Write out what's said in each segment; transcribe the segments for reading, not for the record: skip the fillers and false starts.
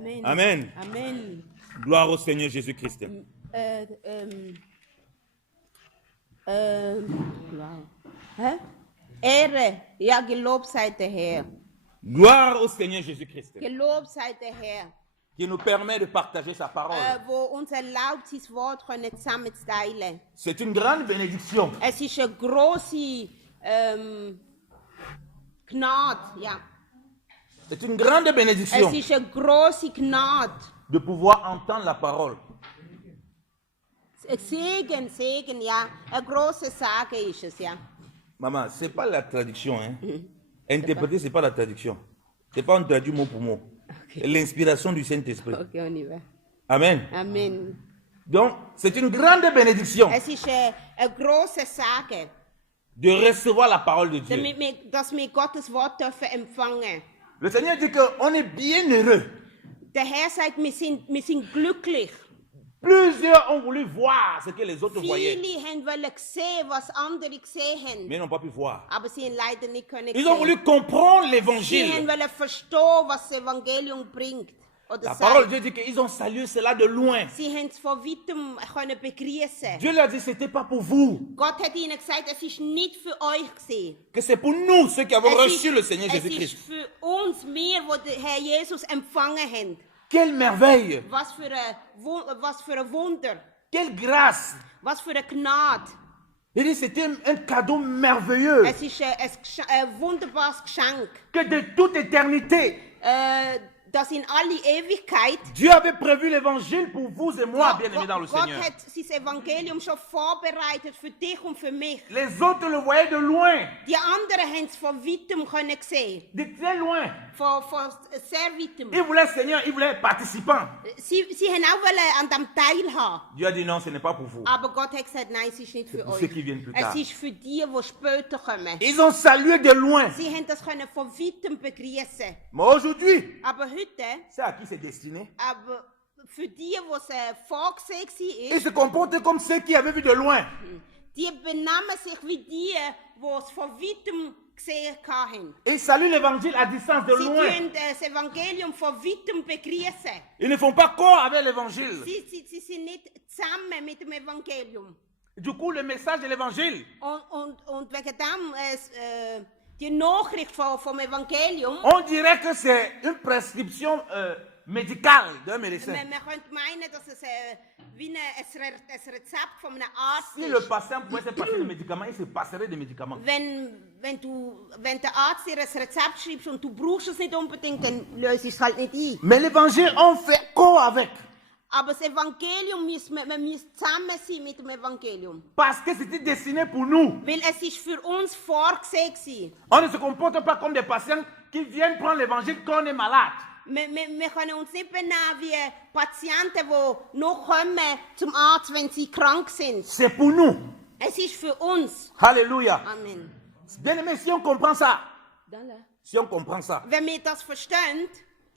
Amen. Amen. Amen. Gloire au Seigneur Jésus-Christ. Wow. Hä? Ehre, ja, gelobt sei der Herr. Gloire au Seigneur Jésus-Christ, Gelobt sei der Herr, qui nous permet de partager sa parole. wo uns erlaubt, sein Wort zusammen zu teilen. C'est une grande bénédiction. Es ist eine große Gnade, ja. C'est une grande Es bénédiction ist eine große Gnade. de pouvoir entendre la parole. Segen, Segen, ja. Ein großes Segen ist es, ja. Maman, c'est pas la traduction. Hein. Interpréter, c'est pas la traduction. C'est pas on traduit mot pour mot. C'est l'inspiration du Saint-Esprit. Okay, on y va. Amen. Amen. Donc, c'est une grande bénédiction Es ist ein großes Segen, de recevoir la parole de Dieu. dass wir Gottes Wort dürfen empfangen. Le Seigneur dit qu'on est bien heureux. Der Herr sagt, wir sind glücklich. Plusieurs ont voulu voir ce que les autres voyaient, Viele wollen sehen, was andere gesehen haben, mais n'ont pas pu voir. aber sie haben leider nicht können Ils ont voulu sehen. comprendre Sie l'évangile. wollen verstehen, was das Evangelium bringt. Oder La parole de sagt. Dieu dit qu'ils ont salué cela de loin. Sie haben es von weitem können begrüßen. Dieu leur a dit, ce n'était pas pour vous, Gott hat ihnen gesagt, es ist nicht für euch gewesen. que c'est pour nous, ceux qui avons Es reçu le Seigneur ist Jésus-Christ. für uns, wir, die den Herr Jesus empfangen haben. Quelle merveille, Was für ein Wunder, quelle grâce. was für eine Gnade. Il dit, c'était un cadeau merveilleux Es ist ein wunderbares Geschenk, que de toute éternité, dass in alle Ewigkeit Dieu avait prévu l'évangile pour vous et moi, bien-aimés dans le Gott Seigneur. hat sein Evangelium schon vorbereitet für dich und für mich. Les autres le voyaient de loin, Die anderen haben es von weitem können sehen, de très loin. von sehr weitem. Ils voulaient Seigneur, ils voulaient participants. Sie haben auch wollen an dem teilhaben. Dieu a dit non, ce n'est pas pour vous. Aber Gott hat gesagt, nein, es ist nicht für pour euch. ceux qui viennent plus tard. Es ist für die, die später kommen. Ils ont salué de loin. Sie haben das können von weitem begrüßen. Mais aujourd'hui, Aber heute, c'est à qui c'est destiné? aber für die, die es vorgesehen Ils war, se comportent comme ceux qui avaient vu de loin. die benehmen sich wie die, die es von weitem gesehen haben. Ils saluent l'évangile à distance de Sie loin. tun das Evangelium von weitem begrüßen. Ils ne font pas corps avec l'évangile. Sie sind nicht zusammen mit dem Evangelium. Du coup, le message de l'évangile, Und wegen dem, die Nachricht vom Evangelium, on dirait que c'est une prescription médicale d'un médecin. man könnte meinen, dass es wie ein Rezept von einem Arzt Si le ist. patient pouvait se passer des médicaments, il se passerait des médicaments. Wenn der Arzt dir ein Rezept schreibt und du brauchst es nicht unbedingt, dann löst es halt nicht ein. Mais l'évangile, on fait corps avec. Aber das Evangelium, man muss zusammen sein mit dem Evangelium. Parce que c'était destiné pour nous. Weil es ist für uns vorgesehen gewesen. On ne se comporte pas comme des patients qui viennent prendre l'évangile quand on est malade. Wir können uns nicht benehmen wie Patienten, die noch kommen zum Arzt, wenn sie krank sind. C'est pour nous. Es ist für uns. Alléluia. Amen. Bien aimé, si on comprend ça, si on comprend ça, Wenn wir das verstehen,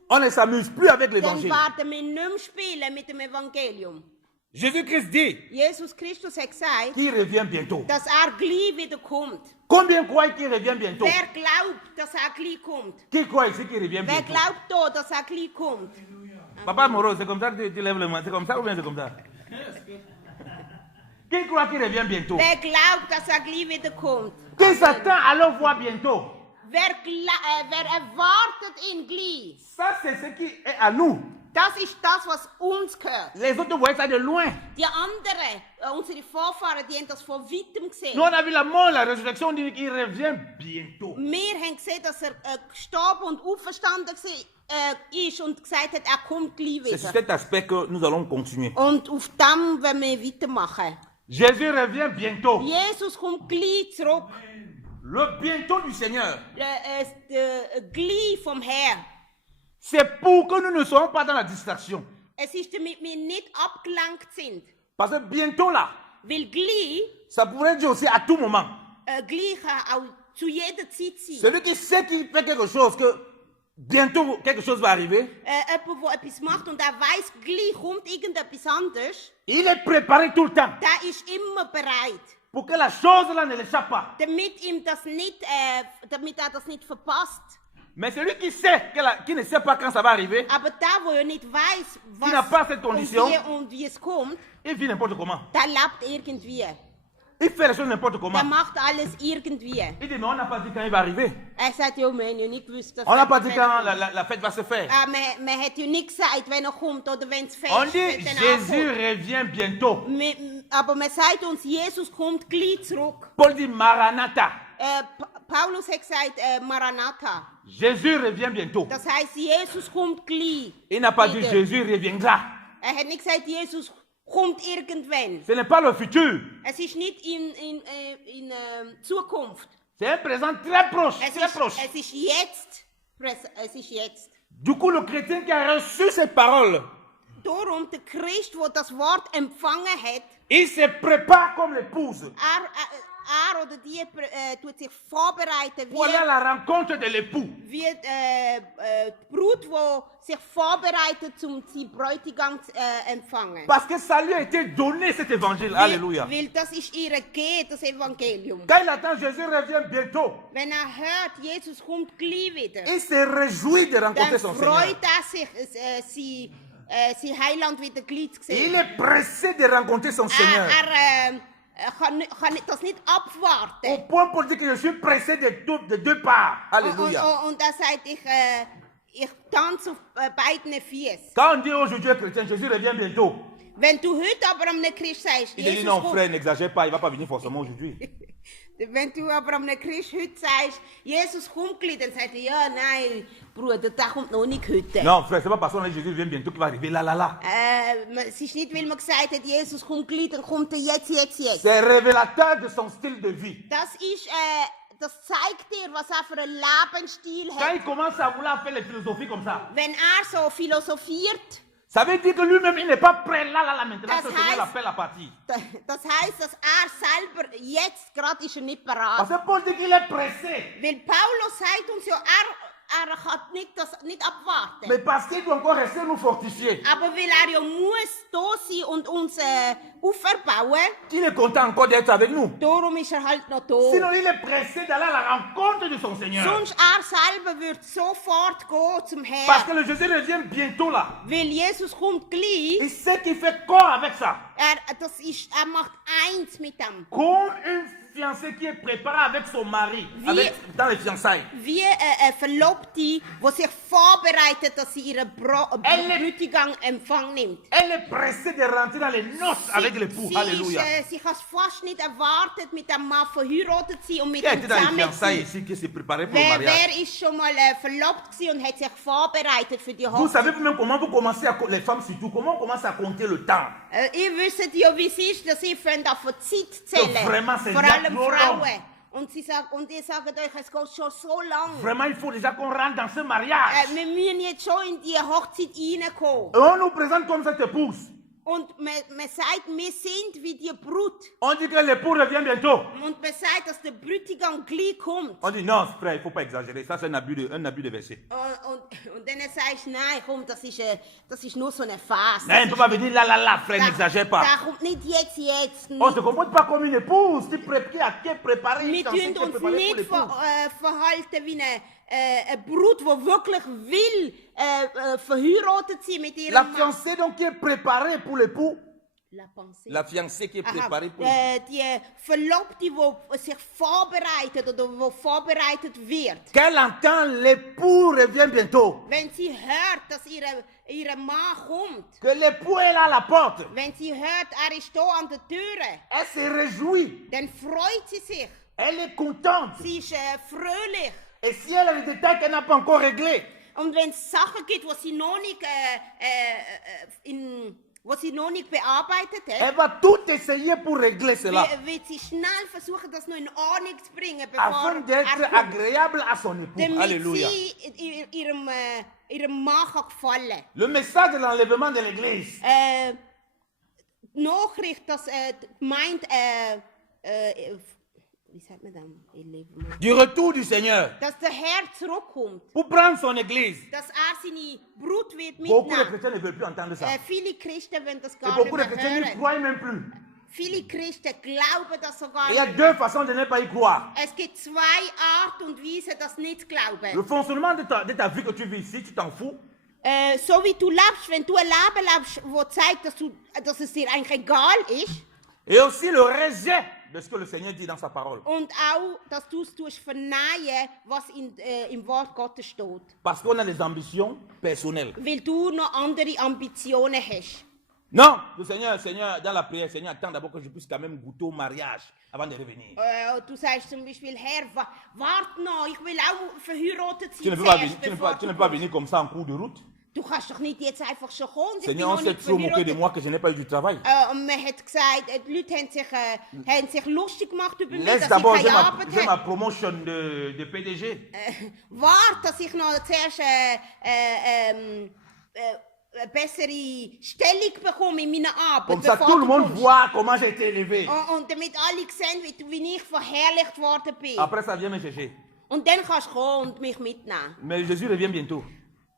on ne s'amuse plus avec dann l'évangile. werden wir nicht mehr spielen mit dem Evangelium. Jésus-Christ dit Jesus Christus hat gesagt, qu'il revient bientôt. dass gleich wiederkommt. Combien croient qu'il revient bientôt? Wer glaubt, dass gleich kommt? Qui croit ici qu'il revient Wer bientôt? glaubt da, dass gleich kommt? Papa Moreau, c'est comme ça que tu lèves le main. C'est comme ça ou bien c'est comme ça? Qui croit qu'il revient bientôt? Wer glaubt, dass gleich wiederkommt? Qui s'attend à le voir bientôt? Wer erwartet ihn gleich? Ça, c'est ce qui est à nous. Das ist das, was uns gehört. Les autres voyaient ça de loin. Die anderen, unsere Vorfahren, die haben das von weitem gesehen. Nous, on a vu la mort, la résurrection, on dit qu'il revient bientôt. Wir haben gesehen, dass gestorben und auferstanden ist und gesagt hat, kommt gleich C'est sur wieder. cet aspect que nous allons continuer. Und auf dem wollen wir weitermachen. Jésus revient bientôt. Jesus kommt gleich zurück. Le bientôt du Seigneur, Gleich vom Herrn. c'est pour que nous ne soyons pas dans la distraction. Es ist, damit wir nicht abgelenkt sind. Parce que bientôt là, Weil gleich, ça pourrait dire aussi à tout moment. gleich auch zu jeder Zeit sein. Celui qui sait qu'il fait quelque chose, que bientôt quelque chose va arriver, Jemand, der etwas macht und er weiß, gleich kommt irgendetwas anderes, il est préparé tout le temps der ist immer bereit. pour que la chose là ne l'échappe pas. Damit er das nicht verpasst. Mais celui qui sait, qui ne sait pas quand ça va arriver, Aber der, der nicht weiß, n'a pas cette was condition. und wie es kommt, il vit n'importe comment. der lebt irgendwie. Il fait les choses n'importe Der comment. macht alles irgendwie. Il dit, mais on n'a pas dit quand il va arriver. Sagt, ja, wir haben ja nicht gewusst, dass On n'a pas dit wenn quand er kommt. la fête va se faire. Man hat ja nicht gesagt, wenn er kommt oder wenn es fest On dit, wird, dann Jésus ankommt. revient bientôt. Aber man sagt uns, Jesus kommt gleich zurück. Paul dit, Maranatha. Paulus hat gesagt, Maranatha. Jésus revient bientôt. Das heißt, Jesus kommt gleich. Il n'a pas dit, wieder. Jésus reviendra. Er hat nicht gesagt, Jesus kommt irgendwann. Ce n'est pas le futur. Es ist nicht in Zukunft. C'est un présent très proche. Très proche. Es ist jetzt. Es ist jetzt. Du coup, le chrétien qui a reçu cette parole, Darum, der Christ, der das Wort empfangen hat, il se prépare comme l'épouse er oder die tut sich vorbereiten pour aller à la rencontre de l'époux. wie die Brut, die sich vorbereitet, um sie Bräutigam zu empfangen. Parce que ça lui a été donné cet évangile. Alléluia. Weil das ist ihr gegeben, das Evangelium. Quand il attend Jésus revient bientôt, Wenn er hört, Jesus kommt gleich wieder, il se réjouit de rencontrer dann son Seigneur. freut er sich, sein Heiland wieder gleich zu Il sehen. est pressé de rencontrer son Seigneur. Er kann das nicht abwarten. Au point pour dire que je suis pressé de deux parts. Alléluia. Und er sagt, ich tanze auf beiden Füßen. Quand on dit aujourd'hui aux chrétiens, Jésus revient bientôt, Wenn du heute aber einem Christ sagst, il dit Jesus non kommt, frère, n'exagère pas, il ne va pas venir forcément aujourd'hui. wenn du aber einem Christ heute sagst, Jesus kommt gleich, dann sagt er, ja, nein, Bruder, der kommt noch nicht heute. Non frère, c'est pas parce qu'on a dit Jésus revient bientôt qu'il va arriver là, là, là. Es ist nicht, weil man gesagt hat, Jesus kommt gleich, dann kommt er jetzt. C'est révélateur de son style de vie. Das zeigt dir, was er für einen Lebensstil Quand hat. il commence à vouloir faire les philosophies comme ça, Wenn er so philosophiert, ça veut dire que lui-même, il n'est pas prêt là, maintenant. Das Que le Seigneur heißt- l'appelle à partir. das heisst, dass er selber, jetzt gerade ist er nicht Parce bereit. que Paul dit qu'il est pressé. Weil Paulus sagt uns ja, er kann nicht abwarten. Mais parce qu'il doit encore rester nous fortifier. Aber weil er ja muss da sein und uns auferbauen, Il est content encore d'être avec nous. darum ist er halt noch da. Sinon, il est pressé d'aller à la rencontre de son Seigneur. Sonst er selber würde sofort gehen zum Parce que Herrn. le Jésus revient bientôt là. Weil Jesus kommt gleich, Il sait qu'il fait corps avec ça. er macht eins mit dem. Comme une fiancée qui est préparée avec son mari dans les fiançailles. Wie eine Verlobte, die sich vorbereitet, dass sie ihren Bräutigam Empfang nimmt. Elle est pressée de rentrer dans les noces avec l'époux. Alléluia. Sie kann es fast nicht erwartet, mit dem Mann verheiratet zu sein und mit Qui a ihm été dans les zusammen zu fiançailles sein. ici, qui s'est préparé pour le Wer mariage? ist schon mal verlobt gewesen und hat sich vorbereitet für die Vous Hochzeit? savez même comment vous commencez les femmes surtout, comment on commence à compter le temps. Ihr wisst ja, wie es ist, dass ihr auf die Zeit zählen. Ja, vraiment, c'est Vor allem so lang. Frauen. Und ihr sagt euch, es geht schon so lang. Vraiment, il faut déjà qu'on rentre dans ce mariage. Wir müssen jetzt schon in die Hochzeit reinkommen. Et on nous présente comme cette épouse. Und man sagt, wir sind wie die Brut. On dit que l'époux revient bientôt. Und man sagt, dass der Bräutigam gleich kommt. On dit non, frère, il ne faut pas exagérer. Ça, c'est un abus de verset. Und dann sagst du, nein, komm, das ist nur so eine Phase. Non, il ne peut pas venir là, frère, n'exagère pas. Da kommt nicht jetzt. On ne se comporte pas comme une épouse qui est préparée. Wir tun uns nicht verhalten wie eine Brut, die wirklich will verheiratet sein mit ihrem La Mann. fiancée donc qui est préparée pour l'époux. La pensée. La fiancée qui est Aha, préparée pour l'époux. die Verlobte, die sich vorbereitet oder die vorbereitet wird. Qu'elle entend l'époux revient bientôt. Wenn sie hört, dass ihre Mann kommt, Que l'époux est là à la porte. wenn sie hört, er ist da an der Tür, Elle se réjouit. dann freut sie sich. Elle est contente. Sie ist fröhlich. Et si elle a des détails qu'elle n'a pas encore réglés, Und wenn es Sachen gibt, die sie noch nicht bearbeitet hat, elle va tout essayer pour régler cela. wird sie schnell versuchen, das noch in Ordnung zu bringen, Afin bevor d'être kommt. agréable à son époux. Damit Alléluia. sie ihrem Mann kann gefallen. Le message de l'enlèvement de l'église. Die Nachricht, dass die Gemeinde, wie sagt man das? Du retour du Seigneur. Dass der Herr zurückkommt, Pour prendre son église. dass seine Brut wird Beaucoup de mitnehmen. chrétiens ne veulent plus entendre ça. Viele Christen wollen das Et gar nicht beaucoup de mehr chrétiens n'y hören. croient même plus. Viele Christen glauben das sogar Il y a nicht. deux façons de ne pas y croire. Es gibt zwei Arten und Weisen, das nicht zu glauben. Le fonctionnement de ta vie que tu vis ici, tu t'en fous. So wie du lebst, wenn du ein Leben lebst, das zeigt, dass es dir eigentlich egal ist. Et aussi le rejet de ce que le Seigneur dit dans sa parole. Und auch, dass du es verneinen, was im Wort Gottes steht. Parce qu'on a des ambitions personnelles. Weil du noch andere Ambitionen hast. Non, le Seigneur, dans la prière, Seigneur, attends d'abord que je puisse quand même goûter au mariage avant de revenir. Du sagst zum Beispiel, Herr, warte noch, ich will auch verheiratet Tu ne sein. peux pas venir comme ça en cours de route. Du kannst doch nicht jetzt einfach schon kommen. Seigneur, on s'est toujours moqué de moi que je n'ai pas eu du travail. Und man hat gesagt, die Leute haben sich lustig gemacht über mich, Laisse dass d'abord, ich keine Arbeit j'ai ma habe. promotion de PDG. Warte, dass ich noch zuerst eine bessere Stellung bekomme in meiner Arbeit. Comme ça, bevor tout le du monde kommst. voit comment j'ai été élevé. Und damit alle sehen, wie ich verherrlicht worden bin. Après, ça vient me chercher. Und dann kannst du kommen und mich mitnehmen. Mais Jésus revient bientôt.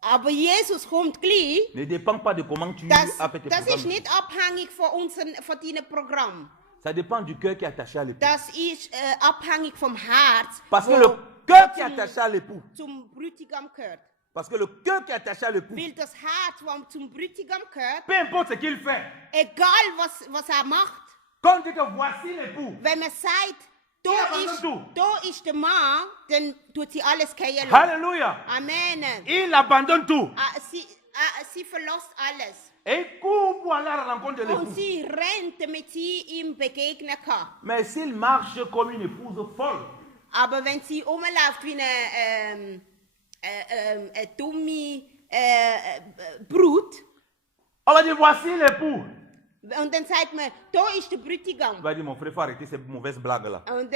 Aber Jesus kommt gleich. Ne dépend pas de comment tu Das as fait tes ist programmes. nicht abhängig von deinem Programm. Ça dépend du cœur qui est attaché à l'époux. Das ist abhängig vom Herz, Parce que wo le cœur qui est attaché à l'époux, zum Bräutigam gehört. parce que le cœur qui est attaché à l'époux, Weil das Herz, das zum Bräutigam gehört, peu importe ce qu'il fait, egal was macht, quand on dit que voici l'époux, wenn man sagt, abandonne da ist der Mann, dann tut sie alles fallen lassen. Alléluia, Amen. il abandonne tout. Sie verlässt alles. Et il court pour aller à la rencontre de Und l'époux. sie rennt, damit sie ihm begegnen kann. Mais s'il marche comme une épouse folle, Aber wenn sie rumläuft wie eine dumme Brut, on va dire voici l'époux. und dann sagt man, da ist der Bräutigam. Il va dire mon frère, faut arrêter ces mauvaises blagues là. Und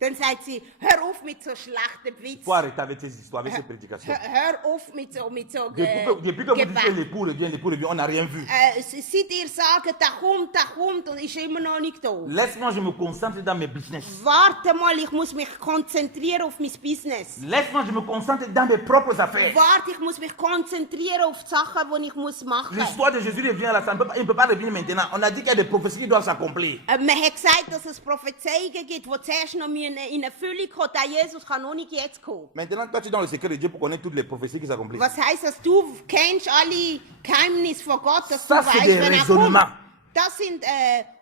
dann sagt sie, hör auf mit so schlechten Witzen. Faut arrêter avec ces histoires, avec ces prédications. Hör auf mit so Depuis que vous dites que l'époux revient, on n'a rien vu. Seit ihr sagt, der kommt und ist immer noch nicht da. Laisse-moi, je me concentre dans mes business. Warte mal, ich muss mich konzentrieren auf mein Business. Laisse-moi, je me concentre dans mes propres affaires. Warte, ich muss mich konzentrieren auf die Sachen, die ich muss machen muss. L'histoire de Jésus revient là, il ne peut pas revenir maintenant. On a dit qu'il y a des prophéties qui doivent s'accomplir. Man hat gesagt, dass es Prophezeiungen gibt, die zuerst noch in Erfüllung kommen. Der Jesus kann noch nicht jetzt kommen. Maintenant, toi, tu es dans le secret de Dieu pour connaître toutes les prophéties qui s'accomplissent. Was heisst das? Du kennst alle Geheimnisse von Gott, dass Ça, du c'est weißt, des wenn er raisonnements. kommt. Das sind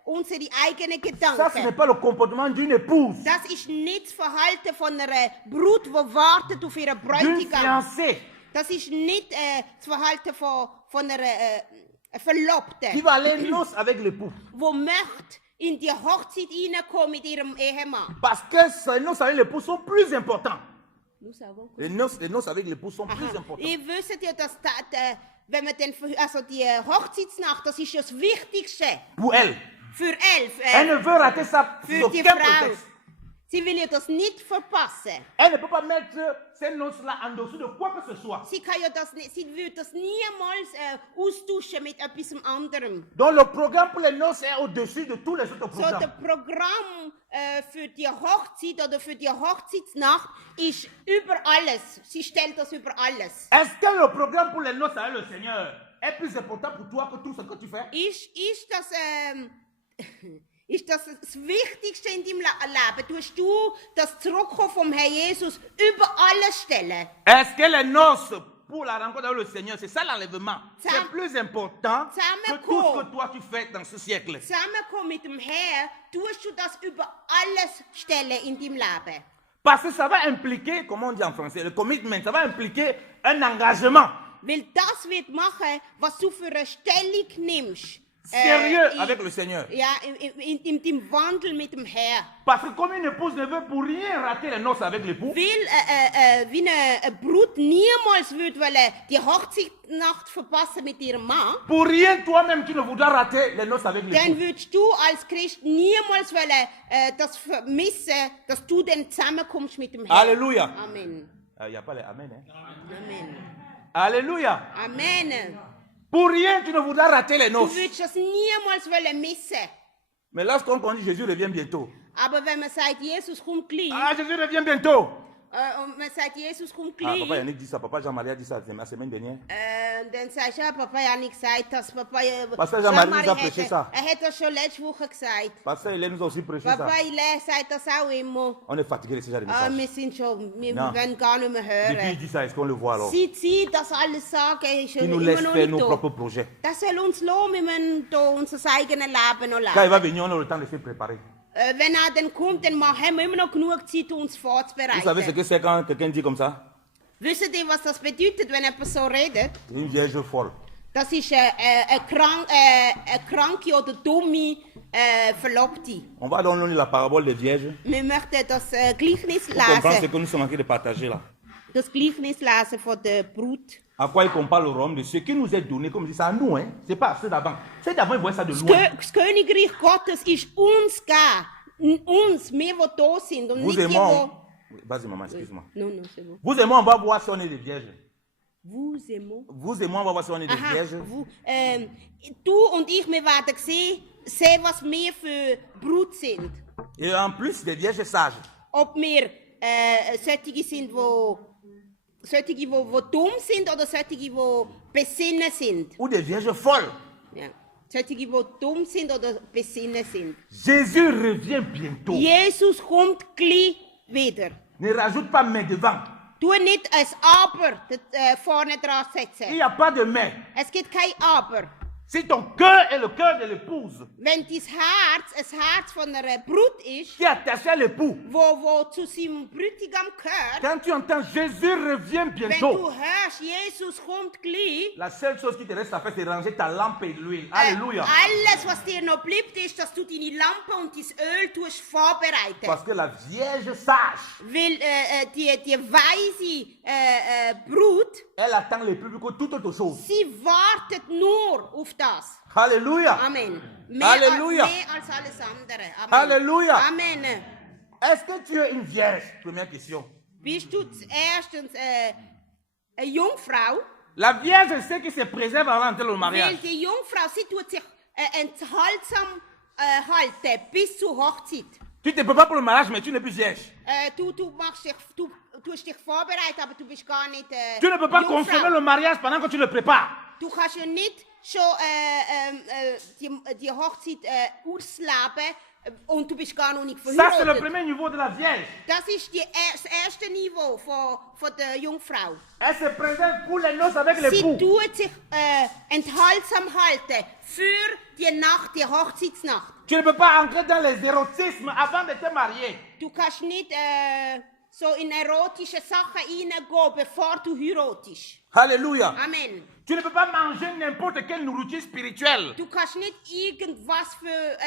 unsere eigenen Ça, ce n'est Gedanken. pas le comportement d'une épouse, Das ist nicht das Verhalten von einer Brut, die wartet auf ihren d'une Bräutigam. fiancée Das ist nicht das Verhalten von einer Verlobten, qui va aller noces avec l'époux. die möchte in die Hochzeit reinkommen mit ihrem Ehemann. Parce que ces noces avec l'époux sont plus importants. Les noces avec l'époux sont plus importants. Ihr wisst ja, dass wenn man die Hochzeitsnacht, das ist ja das Wichtigste Pour elle. für Elle ne veut rater ça für sur die aucun Frau. prétexte. Sie will ja das nicht verpassen. Elle ne peut pas mettre ces noces-là en dessous de quoi que ce soit. Sie kann ja das nicht, sie will das niemals austauschen mit etwas anderem. Donc le programme pour les noces est au-dessus de tous les autres So, der programmes. Programm für die Hochzeit oder für die Hochzeitsnacht ist über alles. Sie stellt das über alles. Est-ce que le programme pour les noces avec le Seigneur est plus important pour toi que tout ce que tu fais? Ist das das Wichtigste in deinem Leben? Tust du das Zurückkommen vom Herrn Jesus über alles stellen? Est-ce que les noces pour la rencontre avec le Seigneur, c'est ça l'enlèvement? Ça- C'est plus important Ça que me tout ce court. que toi tu fais dans ce siècle. Zusammenkommen mit dem Herrn, tust du das über alles stellen in deinem Leben? Parce que ça va impliquer, comment on dit en français, le commitment, ça va impliquer un engagement Weil das wird machen, was du für eine Stellung nimmst. sérieux avec le Seigneur. Ja, in dem Wandel mit dem Herrn. Parce que comme une épouse ne veut pour rien rater les noces avec l'époux, Weil wie eine Brut niemals würde die Hochzeitsnacht verpassen mit ihrem Mann, pour rien toi-même tu ne voudras rater les noces avec dann l'époux. würdest du als Christ niemals das vermissen, dass du dann zusammenkommst mit dem Herrn. Alléluia. Amen. Il n'y a pas les amen. Hein? Amen. Alléluia. Amen. Pour rien tu ne voudras rater les Du noces. würdest das niemals missen. Mais lorsqu'on dit Jésus revient bientôt. Aber wenn man sagt, Jesus kommt gleich, Ah, Jésus revient bientôt. Und man sagt, Jesus kommt Ah, gleich. papa Yannick dit ça, papa Jean-Marie a dit ça la semaine dernière. Dann sagst du, ja, Papa Janik gesagt, dass Papa Pastor Jean-Marie nous a Jean-Marie prêché ça. hat das schon letzte Woche gesagt. Pasteur Hélène nous a aussi prêché ça. Papa Ile sagt das auch immer. On est fatigué de ce genre de Ah, message. wir Ja. wollen gar nicht mehr Depuis il hören. dit ça, est-ce qu'on le voit alors? Sie das alles sagen, ist Il nous immer laisse noch faire nicht nos da. propres projets. Das soll uns lassen, wir müssen da unser eigenes Leben noch Quand il va leben. venir, on a le temps de se préparer. Wenn er dann kommt, dann haben wir immer noch genug Zeit, uns Vous savez ce vorzubereiten. que c'est quand quelqu'un dit comme ça? Wisst ihr, was das bedeutet, wenn jemand so redet? C'est une vierge folle. Das ist eine kranke oder dumme Verlobte. On va donc lire la parabole des vierges Wir möchten das Gleichnis pour comprendre ce lesen. que nous sommes en train de partager là. Das Gleichnis lesen von der Brut. À quoi il compare le royaume de ce qui nous est donné, comme je dis, c'est à nous, hein? C'est pas à ceux d'avant. Ceux d'avant, ils voient ça de loin. Das Königreich Gottes ist uns gegeben. Uns, wir, die da sind. Und Vous nicht et die, moi, vas-y maman, excuse-moi. Non, non, c'est bon. Vous et moi, on va voir si on est des vierges. Vous et moi. Vous et moi, on va voir si on est des Aha, vierges. du und ich, wir werden sehen, was wir für Brut sind. Et en plus, des vierges sages. Ob wir solche sind, die dumm sind oder solche, die besinnen sind. Ou des vierges folles. Ja. Solche, die dumm sind oder besinnen sind. Jésus revient bientôt. Jesus kommt gleich wieder. Ne rajoute pas mais devant. Tu nicht ein Aber vorne dran Il setzen. n'y a pas de mais. Es gibt kein Aber. Si ton cœur est le cœur de l'épouse, Wenn dein Herz ein Herz von einer Brut ist, qui est attaché à l'époux, wo zu seinem Bräutigam gehört, quand tu entends Jésus revient wenn du bientôt, hörst, Jesus kommt gleich, la seule chose qui te reste à faire, c'est ranger ta lampe et l'huile. Alléluia. alles, was dir noch bleibt, ist, dass du deine Lampe und dein Öl tust vorbereiten. Parce que la vierge sage, Weil die weise Brut, elle attend le plus que toute autre chose. sie wartet nur auf das. Alléluia. Amen. Alléluia. Mehr als alles andere. Amen. Alléluia. Amen. Est-ce que tu es une vierge? Première question. Bist du erstens eine Jungfrau? La vierge, c'est qui se préserve avant d'entrer au Weil mariage. die Jungfrau, sie tut sich enthaltsam halten bis zur Hochzeit. Tu te prépares pour le mariage, mais tu n'es plus vierge. Du tust dich vorbereitet, aber du bist gar nicht Tu ne peux pas Jungfrau. consommer le mariage pendant que tu le prépares. Du kannst ja nicht schon die Hochzeit ausleben und du bist gar noch nicht Ça, c'est le verheiratet. premier niveau de la vierge. Das ist das erste Niveau von der Jungfrau. Elle se présente pour les noces avec Sie l'époux. tut sich enthaltsam halten für die Nacht, die Hochzeitsnacht. Tu ne peux pas entrer dans les érotismes avant de te marier. Du kannst nicht so in erotische Sachen reingehen, bevor du heiratest. Alléluia. Amen. Tu ne peux pas manger n'importe quelle nourriture spirituelle. Du kannst nicht irgendwas für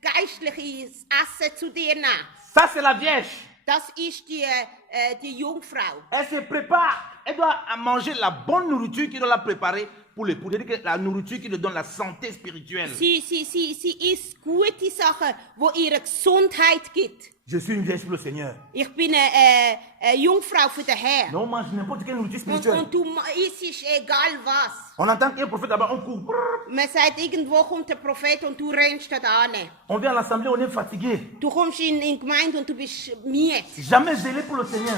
geistliches Essen zu dir nehmen. Ça, c'est la vierge. Das ist die Jungfrau. Elle se prépare. Elle doit manger la bonne nourriture qui doit la préparer pour l'époux. C'est-à-dire que la nourriture qui lui donne la santé spirituelle. Sie isst gute Sachen, die ihre Gesundheit gibt. Je suis une vierge pour le Seigneur. Ich bin eine Jungfrau für den Herrn. Non, on mange n'importe quelle nourriture spirituelle. Und du isst egal was. On entend qu'un prophète là-bas, on court. Man sagt, irgendwo kommt der Prophet und du rennst da an. On vient à l'assemblée, on est fatigué. Du kommst in die Gemeinde und du bist müde. Jamais zélé pour le Seigneur.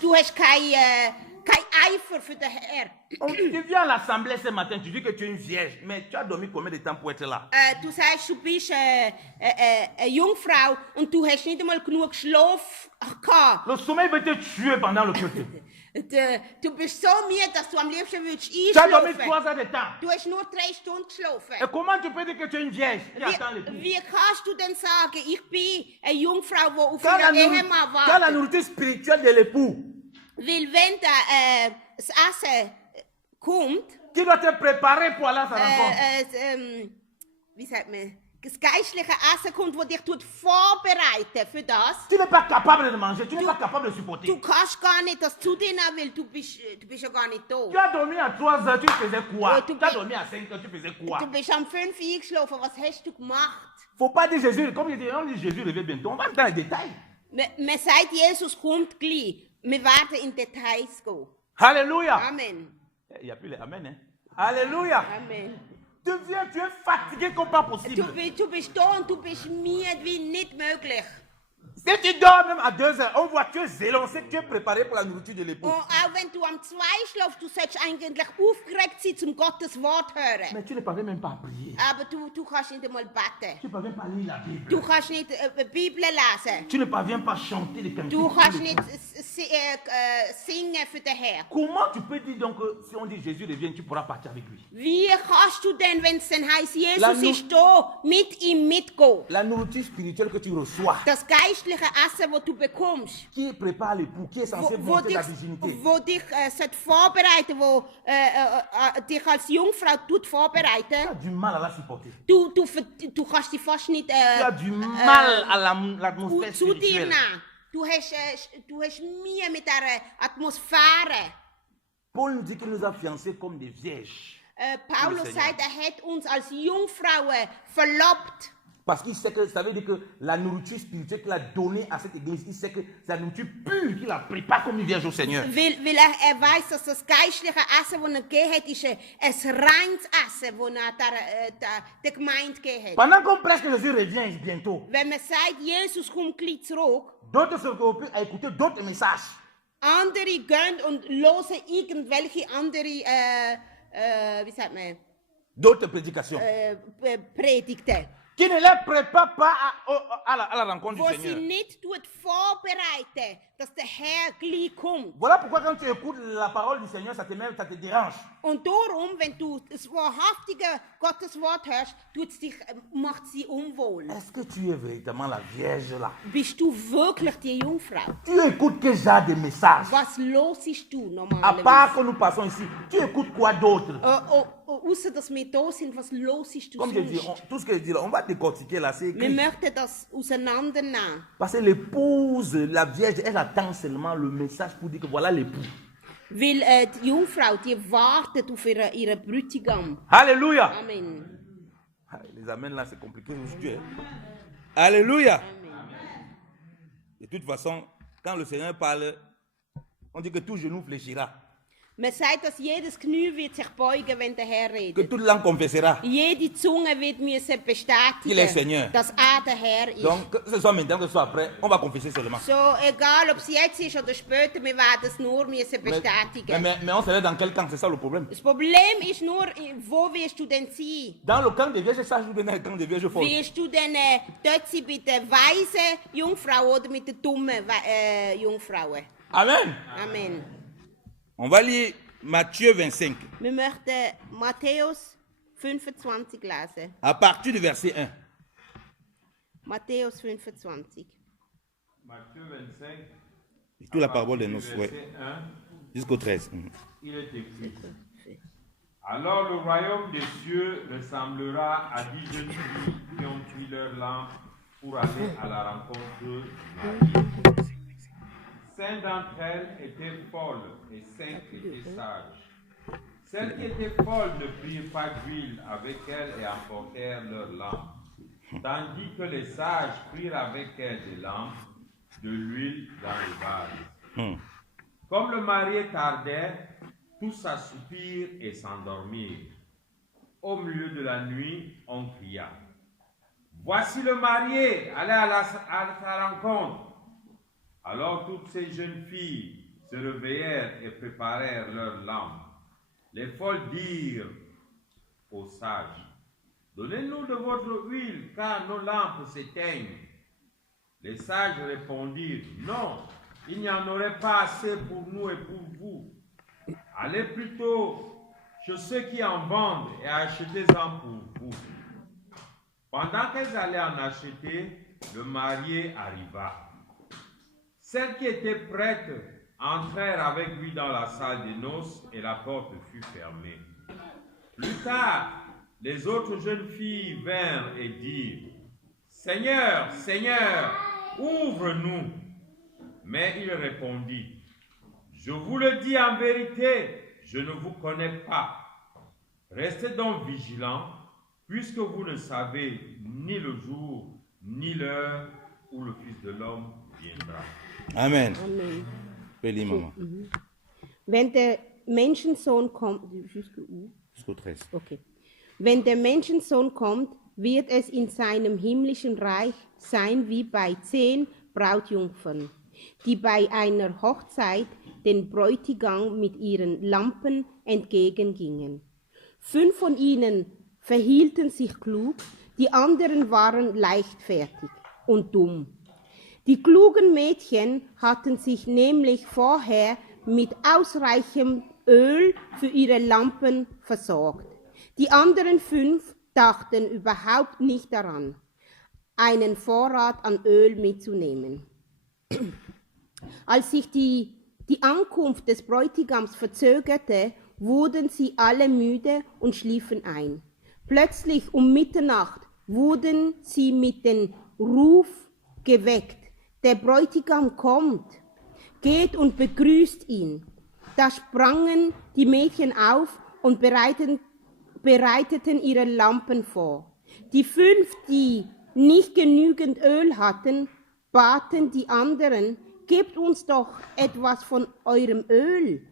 Du hast kein Eifer für den Herrn. Tu viens à l'assemblée ce matin, tu dis que tu es une vierge, mais tu as dormi combien de temps pour être là? Du sagst, du bist eine Jungfrau und du hast nicht einmal genug Schlaf gehabt. Le sommeil veut te tuer pendant le culte. Du bist so müde, dass du am liebsten würdest Tu as dormi einschlafen. 3 heures de temps. Du hast nur 3 Stunden geschlafen. Et comment tu peux dire que tu es une vierge qui attend l'époux? Wie kannst du denn sagen, ich bin eine Jungfrau, die auf Quand la, ihren Ehemann quand la wartet? nourriture spirituelle de l'époux, Weil wenn das Essen kommt, qui doit te préparer pour aller à sa rencontre. wie sagt man, das geistliche Essen kommt, das dich vorbereiten für das. Tu n'es pas capable de manger, tu n'es pas capable de supporter. Du kannst gar nicht das zu dir nehmen, weil du bist ja gar nicht da. Tu as dormi à 3 heures, tu faisais quoi? Ouais, tu Tu as peux- dormi à 5 heures, tu faisais quoi? Du bist am 5 Uhr eingeschlafen, was hast du gemacht? Faut pas dire Jésus, comme on dit Jésus revient bientôt, on va dans les détails. Man sagt, Jesus kommt gleich. Wir werden in Details gehen. Alléluia. Amen. Il n'y a plus les Amen. Hein? Alléluia. Amen. Tu viens, tu es fatigué comme pas possible. Du bist da und du bist müde wie nicht möglich. Si tu dors même à 2 heures, on voit que tu es élancé, tu es préparé pour la nourriture de l'époux. Und auch wenn du am 2 schläfst, du solltest eigentlich aufgeregt sein, zum Gottes Wort hören. Mais tu ne parviens même pas à prier. Aber du kannst nicht einmal beten. Tu ne parviens pas à lire la Bible. Du kannst nicht die Bibel lesen. Tu ne parviens pas à chanter les cantiques. Du kannst nicht singen für den Herrn. Comment tu peux dire donc que si on dit Jésus revient, tu pourras partir avec lui? Wie kannst du denn, wenn es dann heisst, Jesus ist da, mit ihm mitgehen? La nourriture spirituelle que tu reçois, Das geistliche Essen, das du bekommst, qui prépare l'époux, qui est censé monter la virginité. wo dich vorbereiten, wo dich als Jungfrau vorbereiten. Tu as du mal à la supporter. Du kannst dich fast nicht Tu as du mal à l'atmosphère zu dir spirituelle. nehmen. Du hast Mühe mit dieser Atmosphäre. Paul nous dit qu'il nous a fiancés comme des vierges. Paulus sagt, hat uns als Jungfrauen verlobt. Parce qu'il sait que ça veut dire que la nourriture spirituelle qu'il a donnée à cette église, il sait que c'est la nourriture pure qu'il la prépare comme une vierge au Seigneur. Weil er weiß, dass das geistliche Essen, das er gegeben hat, ist ein reines Essen, das er der Gemeinde gegeben hat. Pendant qu'on prêche que Jésus revient bientôt, Wenn man sagt, Jesus kommt gleich zurück, d'autres se préoccupent à écouter d'autres messages. andere gehen und hören irgendwelche andere, wie sagt man, D'autres prédications. Predigten. Qui ne les prépare pas à la rencontre Wo du sie Seigneur. nicht vorbereiten, dass der Herr gleich kommt. Voilà pourquoi quand tu écoutes la parole du Seigneur, ça te dérange. Und darum, wenn du das wahrhaftige Gottes Wort hörst, macht sie unwohl. Est-ce que tu es véritablement la vierge là? Bist du wirklich die Jungfrau? Tu écoutes quel genre de message? Was hörst du À normalerweise? part que nous passons ici, tu écoutes quoi d'autre? Außer dass wir da sind, was hörst du Comme je dis, sonst? tout ce que je dis là, on va décortiquer là, c'est Wir écrit. möchten das auseinandernehmen. Parce que l'épouse, la vierge, elle attend seulement le message pour dire que voilà l'époux. Weil die Jungfrau, die wartet auf ihren Bräutigam. Alléluia. Amen. Les amens là, c'est compliqué aujourd'hui. Hein? Alléluia. Amen. De toute façon, quand le Seigneur parle, on dit que tout genou fléchira, Man sagt, dass jedes Knie wird sich beugen, wenn der Herr que redet. toute langue confessera. Jede Zunge wird müssen Qu'il est Seigneur. bestätigen, dass er der Herr ist. Donc, que ce soit maintenant, que ce soit après, on va confesser seulement. So, egal ob es jetzt ist oder später, wir werden es nur müssen bestätigen. Mais on savait dans quel camp, c'est ça le problème. Das Problem ist nur, wo wirst du denn sein? Dans le camp des vierges sages ou bien dans le camp des vierges folles? Wirst du denn dort sein bei den weisen Jungfrauen oder mit den dummen Jungfrauen? Amen. Amen. On va lire Matthieu 25, Wir möchten Matthäus 25 lesen. à partir du verset 1. Matthäus 25. Matthieu 25, Et toute la parole de nos verset souhaits, 1, jusqu'au 13. il est écrit. Alors le royaume des cieux ressemblera à 10 jeunes filles qui ont pris leur lampe pour aller à la rencontre du mari. 5 d'entre elles étaient folles et 5 étaient sages. Celles qui étaient folles ne prirent pas d'huile avec elles et emportèrent leurs lampes, tandis que les sages prirent avec elles des lampes, de l'huile dans les vases. Comme le marié tardait, tous s'assoupirent et s'endormirent. Au milieu de la nuit, on cria: Voici le marié, allez à sa rencontre. Alors toutes ces jeunes filles se réveillèrent et préparèrent leurs lampes. Les folles dirent aux sages: Donnez-nous de votre huile, car nos lampes s'éteignent. Les sages répondirent: Non, il n'y en aurait pas assez pour nous et pour vous. Allez plutôt chez ceux qui en vendent et achetez-en pour vous. Pendant qu'elles allaient en acheter, le marié arriva. Celles qui étaient prêtes entrèrent avec lui dans la salle des noces et la porte fut fermée. Plus tard, les autres jeunes filles vinrent et dirent: Seigneur, Seigneur, ouvre-nous. Mais il répondit: Je vous le dis en vérité, je ne vous connais pas. Restez donc vigilants, puisque vous ne savez ni le jour, ni l'heure où le Fils de l'homme viendra. Amen. Amen. Fais-le, maman. Wenn der Menschensohn kommt, Jusqu'au 13. okay. Wenn der Menschensohn kommt, wird es in seinem himmlischen Reich sein wie bei 10 Brautjungfern, die bei einer Hochzeit den Bräutigam mit ihren Lampen entgegengingen. 5 von ihnen verhielten sich klug, die anderen waren leichtfertig und dumm. Die klugen Mädchen hatten sich nämlich vorher mit ausreichend Öl für ihre Lampen versorgt. Die anderen 5 dachten überhaupt nicht daran, einen Vorrat an Öl mitzunehmen. Als sich die Ankunft des Bräutigams verzögerte, wurden sie alle müde und schliefen ein. Plötzlich um Mitternacht wurden sie mit dem Ruf geweckt: Der Bräutigam kommt, geht und begrüßt ihn. Da sprangen die Mädchen auf und bereiteten ihre Lampen vor. Die 5, die nicht genügend Öl hatten, baten die anderen: Gebt uns doch etwas von eurem Öl.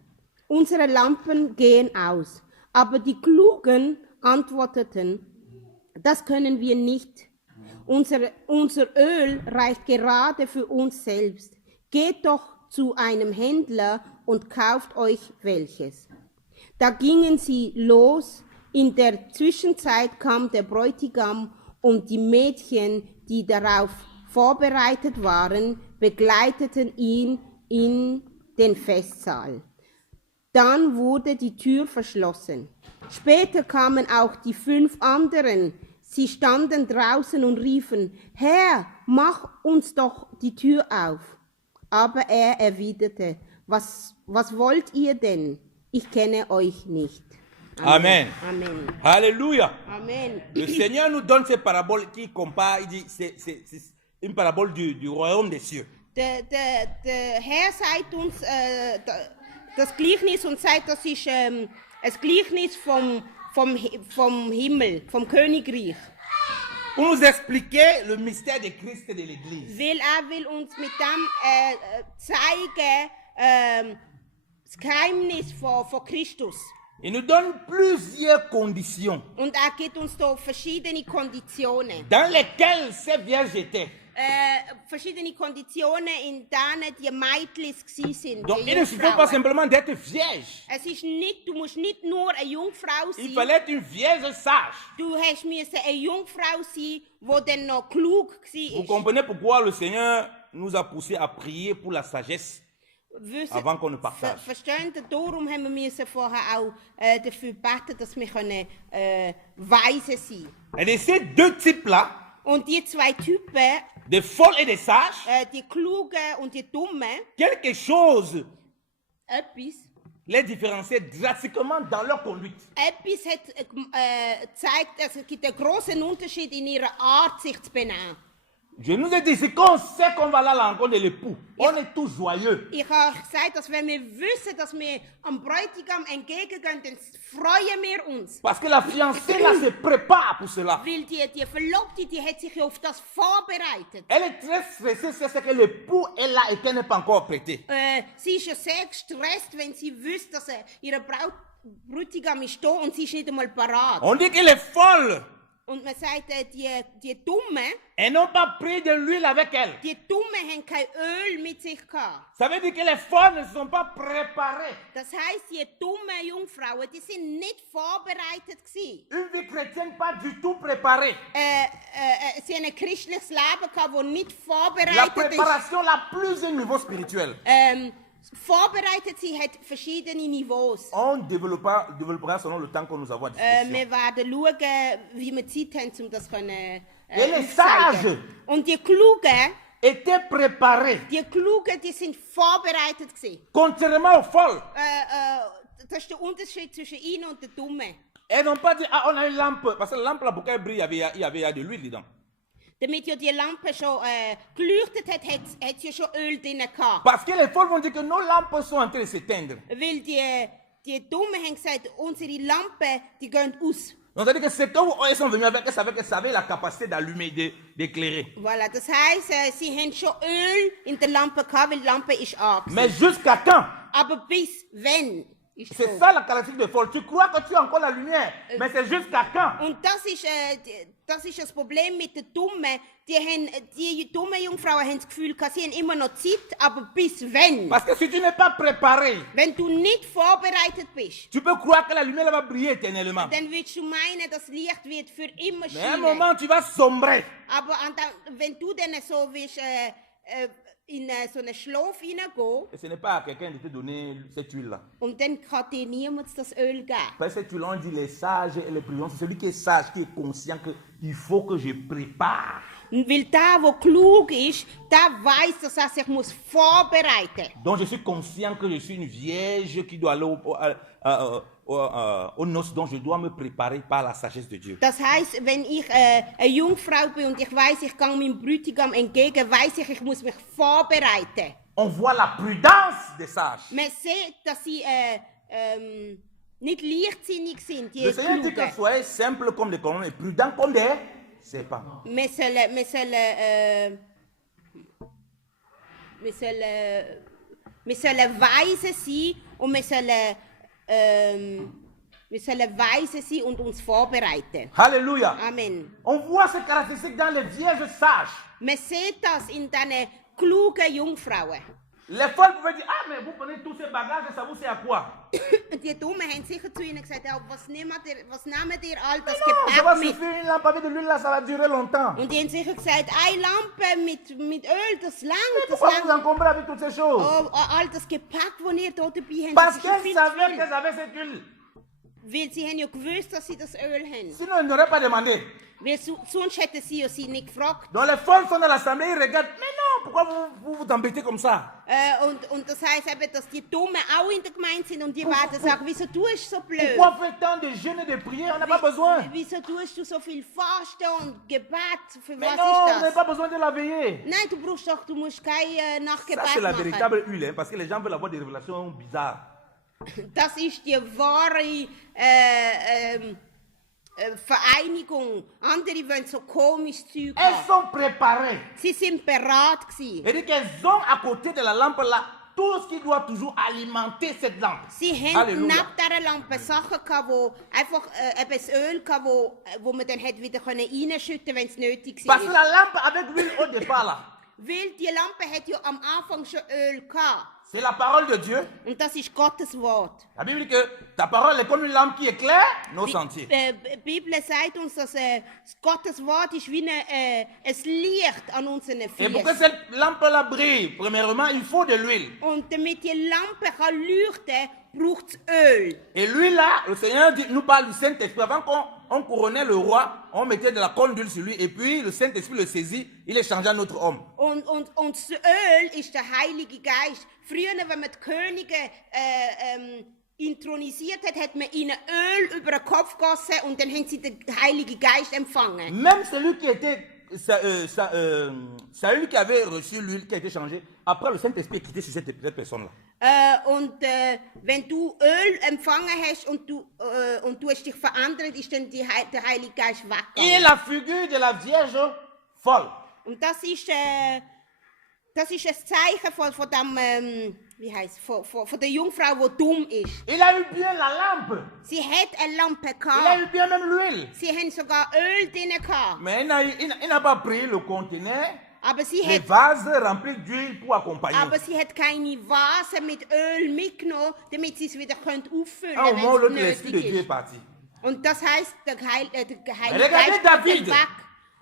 Unsere Lampen gehen aus. Aber die Klugen antworteten: Das können wir nicht. Unser Öl reicht gerade für uns selbst. Geht doch zu einem Händler und kauft euch welches. Da gingen sie los. In der Zwischenzeit kam der Bräutigam und die Mädchen, die darauf vorbereitet waren, begleiteten ihn in den Festsaal. Dann wurde die Tür verschlossen. Später kamen auch die 5 anderen. Sie standen draußen und riefen: Herr, mach uns doch die Tür auf. Aber er erwiderte: Was wollt ihr denn? Ich kenne euch nicht. Amen. Amen. Alléluia. Amen. Le Seigneur nous donne ces paraboles qui comparent, il dit, c'est une parabole du royaume des cieux. Der Herr sagt uns das Gleichnis und sagt, das ist ein Gleichnis vom Himmel, vom Königreich. Pour nous expliquer le mystère de Christ et de l'Église. Weil er will uns mit dem zeigen das Geheimnis von Christus. Il nous donne plusieurs conditions Und er gibt uns da verschiedene Konditionen. dans lesquelles ces vierges étaient. Verschiedene Konditionen, in denen die Mädchen waren. Donc il ne suffit pas simplement d'être vierge. Es ist nicht, du musst nicht nur eine Jungfrau sein. Il fallait être une vierge sage. Du hast eine Jungfrau sein, die dann noch klug Vous war. comprenez pourquoi le Seigneur nous a poussé à prier pour la sagesse avant qu'on ne partage. Verstehen Sie, darum haben wir vorher auch dafür beten, dass wir weise sein können. Et de ces deux types-là, Und die 2 Typen, des folles et des sages, die Klugen und die Dummen, quelque chose etwas les différenciait drastiquement dans leur conduite. hat zeigt, es gibt einen großen Unterschied in ihrer Art, sich zu benehmen. Je nous ai dit, c'est qu'on sait qu'on va là à la rencontre de l'époux, on est tous joyeux. Ich habe gesagt, dass wenn wir wissen, dass wir am Bräutigam entgegengehen, dann freuen wir uns. Parce que la fiancée là se prépare pour cela. Weil die Verlobte, die hat sich auf das vorbereitet. Elle est très stressée, c'est que l'époux est là et qu'elle n'est pas encore prêtée. Sie ist ja sehr gestresst, wenn sie wüsste, dass ihr Bräutigam ist da und sie ist nicht einmal parat. On dit qu'elle est folle. Und man sagt, die Dummen, Elles n'ont pas pris de l'huile avec elle. die Dummen haben kein Öl mit sich gehabt. Ça veut dire que les folles ne sont pas préparées. Das heisst, die dummen Jungfrauen, die sind nicht vorbereitet gewesen. Une vie chrétienne pas du tout préparée. Sie haben ein christliches Leben gehabt, das nicht La vorbereitet ist. préparation la plus au niveau spirituel. Vorbereitet sie hat verschiedene Niveaus. On développera selon le temps que nous avons à disposition. Wir werden schauen, wie wir Zeit haben, um das zu Et les aufzeigen. sages Und die Klugen, étaient préparés. die sind vorbereitet gewesen. Contrairement aux folles. Das ist der Unterschied zwischen ihnen und den Dummen. Elles n'ont pas dit, ah, on a une lampe. Parce que la lampe, là, pour qu'elle brille, il y avait de l'huile dedans. Damit ja die Lampe schon geleuchtet hat, hat sie ja schon Öl drin gehabt. Parce que les folles vont dire que nos lampes sont en train de s'éteindre. Weil die Dummen haben gesagt, unsere Lampen, die gehen aus. Donc, c'est-à-dire que c'est où elles sont venues avec, elles savaient qu'elles avaient la capacité d'allumer, d'éclairer. Voilà, das heisst, sie haben schon Öl in der Lampe gehabt, weil die Lampe ist angesehen. Mais jusqu'à quand? Aber bis wenn? ist C'est tot. ça la caractéristique des folles. Tu crois que tu as encore la lumière, mais c'est jusqu'à quand? Und das ist das Problem mit den Dummen. Die dummen Jungfrauen haben das Gefühl, sie haben immer noch Zeit, aber bis wenn? Parce que si tu n'es pas préparé, Wenn du nicht vorbereitet bist, tu peux croire que la lumière va briller éternellement. dann willst du meinen, das Licht wird für immer Mais à un scheinen. moment, tu vas sombrer. Aber wenn du dann so willst, in so einen Schlaf hineingehen, Et ce n'est pas à quelqu'un de te donner cette huile-là. und dann kann dir niemand das Öl geben. Parce que cette huile, on dit les sages et les prudents, c'est celui qui est sage, qui est conscient qu'il faut que je prépare. Weil der klug ist, der weiß, dass er sich muss vorbereiten muss. Donc je suis conscient que je suis une vierge qui doit aller aux noces, dont je dois me préparer par la sagesse de Dieu. Das heisst, wenn ich eine Jungfrau bin und ich weiß, ich gehe meinem Bräutigam entgegen, weiß ich muss mich vorbereiten. On voit la prudence des sages. Man sieht, dass sie nicht leichtsinnig sind, die Le Seigneur dit que Klugen. soyez simple comme des colombeaux et prudents comme des serpents. Wir sollen weise sein und wir sollen weise sein und uns vorbereiten. Alléluia. Amen. On voit ces caractéristiques dans les vierges sages. Man sieht das in diesen klugen Jungfrauen. Les folles pouvaient dire, ah mais vous prenez tous ces bagages et ça vous sert à quoi? Die Dummen haben sicher zu ihnen gesagt, ja, was nehmt ihr all das Non, ça va Gepäck mit? suffire, une lampe avec de l'huile là, ça va durer longtemps. Und die haben sicher gesagt, eine Lampe mit Öl, das langt, das Pourquoi vous langt. encombrez avec toutes ces choses? Oh, all das Gepäck, das ihr hier dabei habt, Parce das ist qu'elles viel zu savaient viel. qu'elles avaient cette huile. Weil sie haben ja gewusst, dass sie das Öl haben. Sinon, elles n'auraient pas demandé. Weil sonst hätten sie ja sie nicht gefragt. Donc les folles sont dans l'assemblée, ils regardent, mais non, pourquoi vous embêtez comme ça? Und das heisst eben, dass die Dummen auch in der Gemeinde sind und die werden sagen, wieso tust du so blöd? Pourquoi faire tant de jeûnes et de prières? On n'a pas besoin. Wieso tust du so viel Fasten und Gebet? Für Mais was non, vous n'avez ist pas das? besoin de la veiller. Nein, du musst kein Ça, Nachtgebet c'est la machen. véritable huile, hein, parce que les gens veulent avoir des révélations bizarres. Das ist die wahre Vereinigung. Andere wollen so komisches Zeug Elles haben. sont préparées. Sie sind bereit gewesen. C'est-à-dire qu'elles ont à côté de la lampe là tout ce qui doit toujours alimenter cette lampe. Sie haben Halleluja. neben dieser Lampe Sachen gehabt, wo einfach eben das Öl gehabt, wo man dann hat wieder reinschütten konnte, wenn es nötig Parce que war. la lampe avec l'huile au départ là, Weil die Lampe hat ja am Anfang schon Öl gehabt. c'est la parole de Dieu. Und das ist Gottes Wort. La Bible dit que ta parole est comme une lampe qui éclaire nos sentiers. Die Bibel sagt uns, dass Gottes Wort ist wie ein Licht an unseren Et pour que Füßen. cette lampe là brille, premièrement, il faut de l'huile. Und damit die Lampe kann leuchten, braucht es Öl. Et l'huile là, le Seigneur nous parle du Saint-Esprit. Avant qu'on couronnait le roi, on mettait de la corne d'huile sur lui. Et puis le Saint-Esprit le saisit, il est changé en autre homme. Und das Öl ist der Heilige Geist. Früher, wenn man die Könige intronisiert hat, hat man ihnen Öl über den Kopf gegossen und dann haben sie den Heiligen Geist empfangen. Même celui qui était Saül qui avait reçu l'huile qui a été changée, après le Saint-Esprit est quitté sur cette personne-là. Wenn du Öl empfangen hast und du hast dich verändert, ist dann der Heilige Geist Il est weggegangen. la figure de la Vierge folle. Und das ist ein Zeichen von dem, wie heisst, von der Jungfrau, die dumm ist. Il a eu bien la lampe. Sie hat eine Lampe Il a eu gehabt. bien même l'huile. Sie haben sogar Öl drin gehabt. Mais il n'a pas pris le conteneur, Aber sie les hat vases remplis d'huile pour accompagner. Aber sie hat keine Vase mit Öl mitgenommen, damit sie es wieder auffüllen À un moment ou können, l'autre, wenn es l'Esprit de nötig Dieu est ist. parti. Und das heisst, der Heilige Regardez Geist David. ist weg.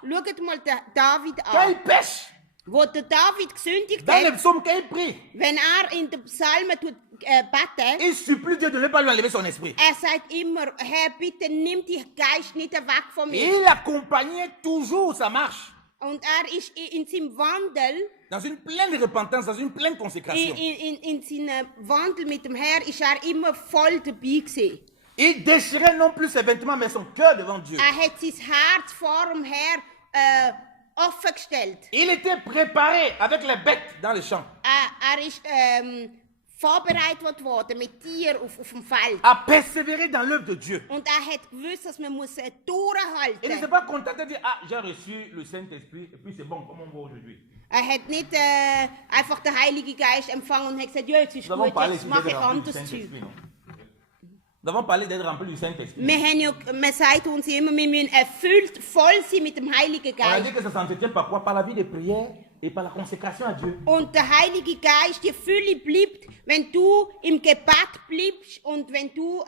Schaut mal den David Quand il an. pêche, Wo der David gesündigt dans les hat, psaumes qu'il prie, wenn in den Psalmen beten, il supplie Dieu de ne pas lui enlever son esprit. sagt immer, Herr, bitte nimm die Geist nicht weg von mir. Il accompagnait toujours sa marche Und ist in seinem Wandel, dans une pleine repentance, dans une pleine consécration. in seinem Wandel mit dem Herr, ist immer voll dabei gewesen. Il déchirait non plus ses vêtements, mais son cœur devant Dieu. Hat sein Herz vor dem Herr offengestellt. Il était préparé avec les bêtes dans les champs, Ist vorbereitet worden mit Tieren auf dem Feld. à persévérer dans l'œuvre de Dieu. Und hat gewusst, dass man muss Il ne s'est durchhalten. pas contenté de dire, ah, j'ai reçu le Saint-Esprit, et puis c'est bon, comme on voit aujourd'hui. Hat nicht einfach den Heiligen Geist empfangen und hat gesagt, ja, jetzt ist Nous avons gut, parlé jetzt ici mache de ich la remplie du anderes Zeug. Saint-Esprit, non? Nous avons parlé d'être remplis du Saint-Esprit. Man sagt uns immer, wir müssen erfüllt, voll sein mit dem Heiligen On a dit Geist. que ça s'entretient par quoi? Par la vie de prière et par la consécration à Dieu. Und der Heilige Geist, die Fülle bleibt, wenn du im Gebet bleibst und wenn du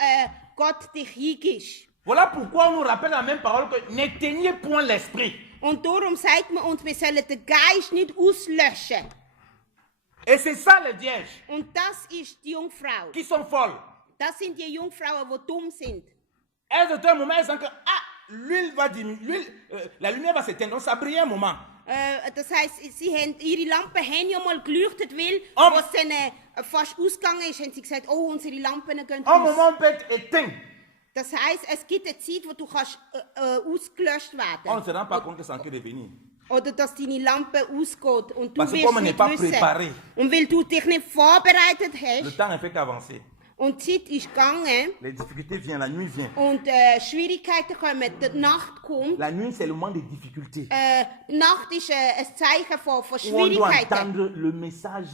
Gott dich hingibst. Voilà pourquoi on nous rappelle la même parole que n'éteignez point l'esprit. Und darum sagt man uns, wir sollen den Geist nicht auslöschen. Et c'est ça les vierges Und das ist die Jungfrau. qui sont folles. Das sind die Jungfrauen, die dumm sind. Elles ont un moment, elles sentent que l'huile va diminuer, la lumière va s'éteindre. Donc ça brille un moment. Das heisst, ihre Lampen haben ja mal geleuchtet, weil, Oh. was dann fast ausgegangen ist, haben sie gesagt, oh, unsere Lampen gehen Un aus. moment peut être éteint. Das heisst, es gibt eine Zeit, wo du kannst, ausgelöscht werden On ne se rend pas compte que c'est en train de venir. Oder dass deine Lampe ausgeht und du Parce que wirst comme on n'est nicht pas wissen. préparé. Und weil du dich nicht vorbereitet Le hast temps ne fait qu'avancer. und die Zeit ist gegangen Les difficultés viennent, la nuit vient. und Schwierigkeiten kommen, die Nacht kommt. La nuit, c'est le moment des difficultés. Die Nacht ist ein Zeichen von Où on doit Schwierigkeiten. entendre le message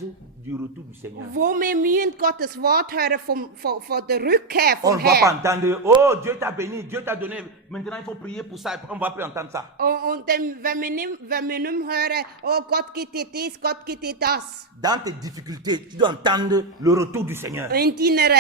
du retour du Seigneur. Wo wir müssen Gottes Wort hören von der Rückkehr On vom ne va pas Herrn. entendre, oh Dieu t'a béni, Dieu t'a donné, maintenant il faut prier pour ça, on ne va plus entendre ça. Und dann, wenn wir nicht mehr hören, oh Gott gibt dir das, Gott gibt dir das. Dans tes difficultés, tu dois entendre le retour du Seigneur. In deiner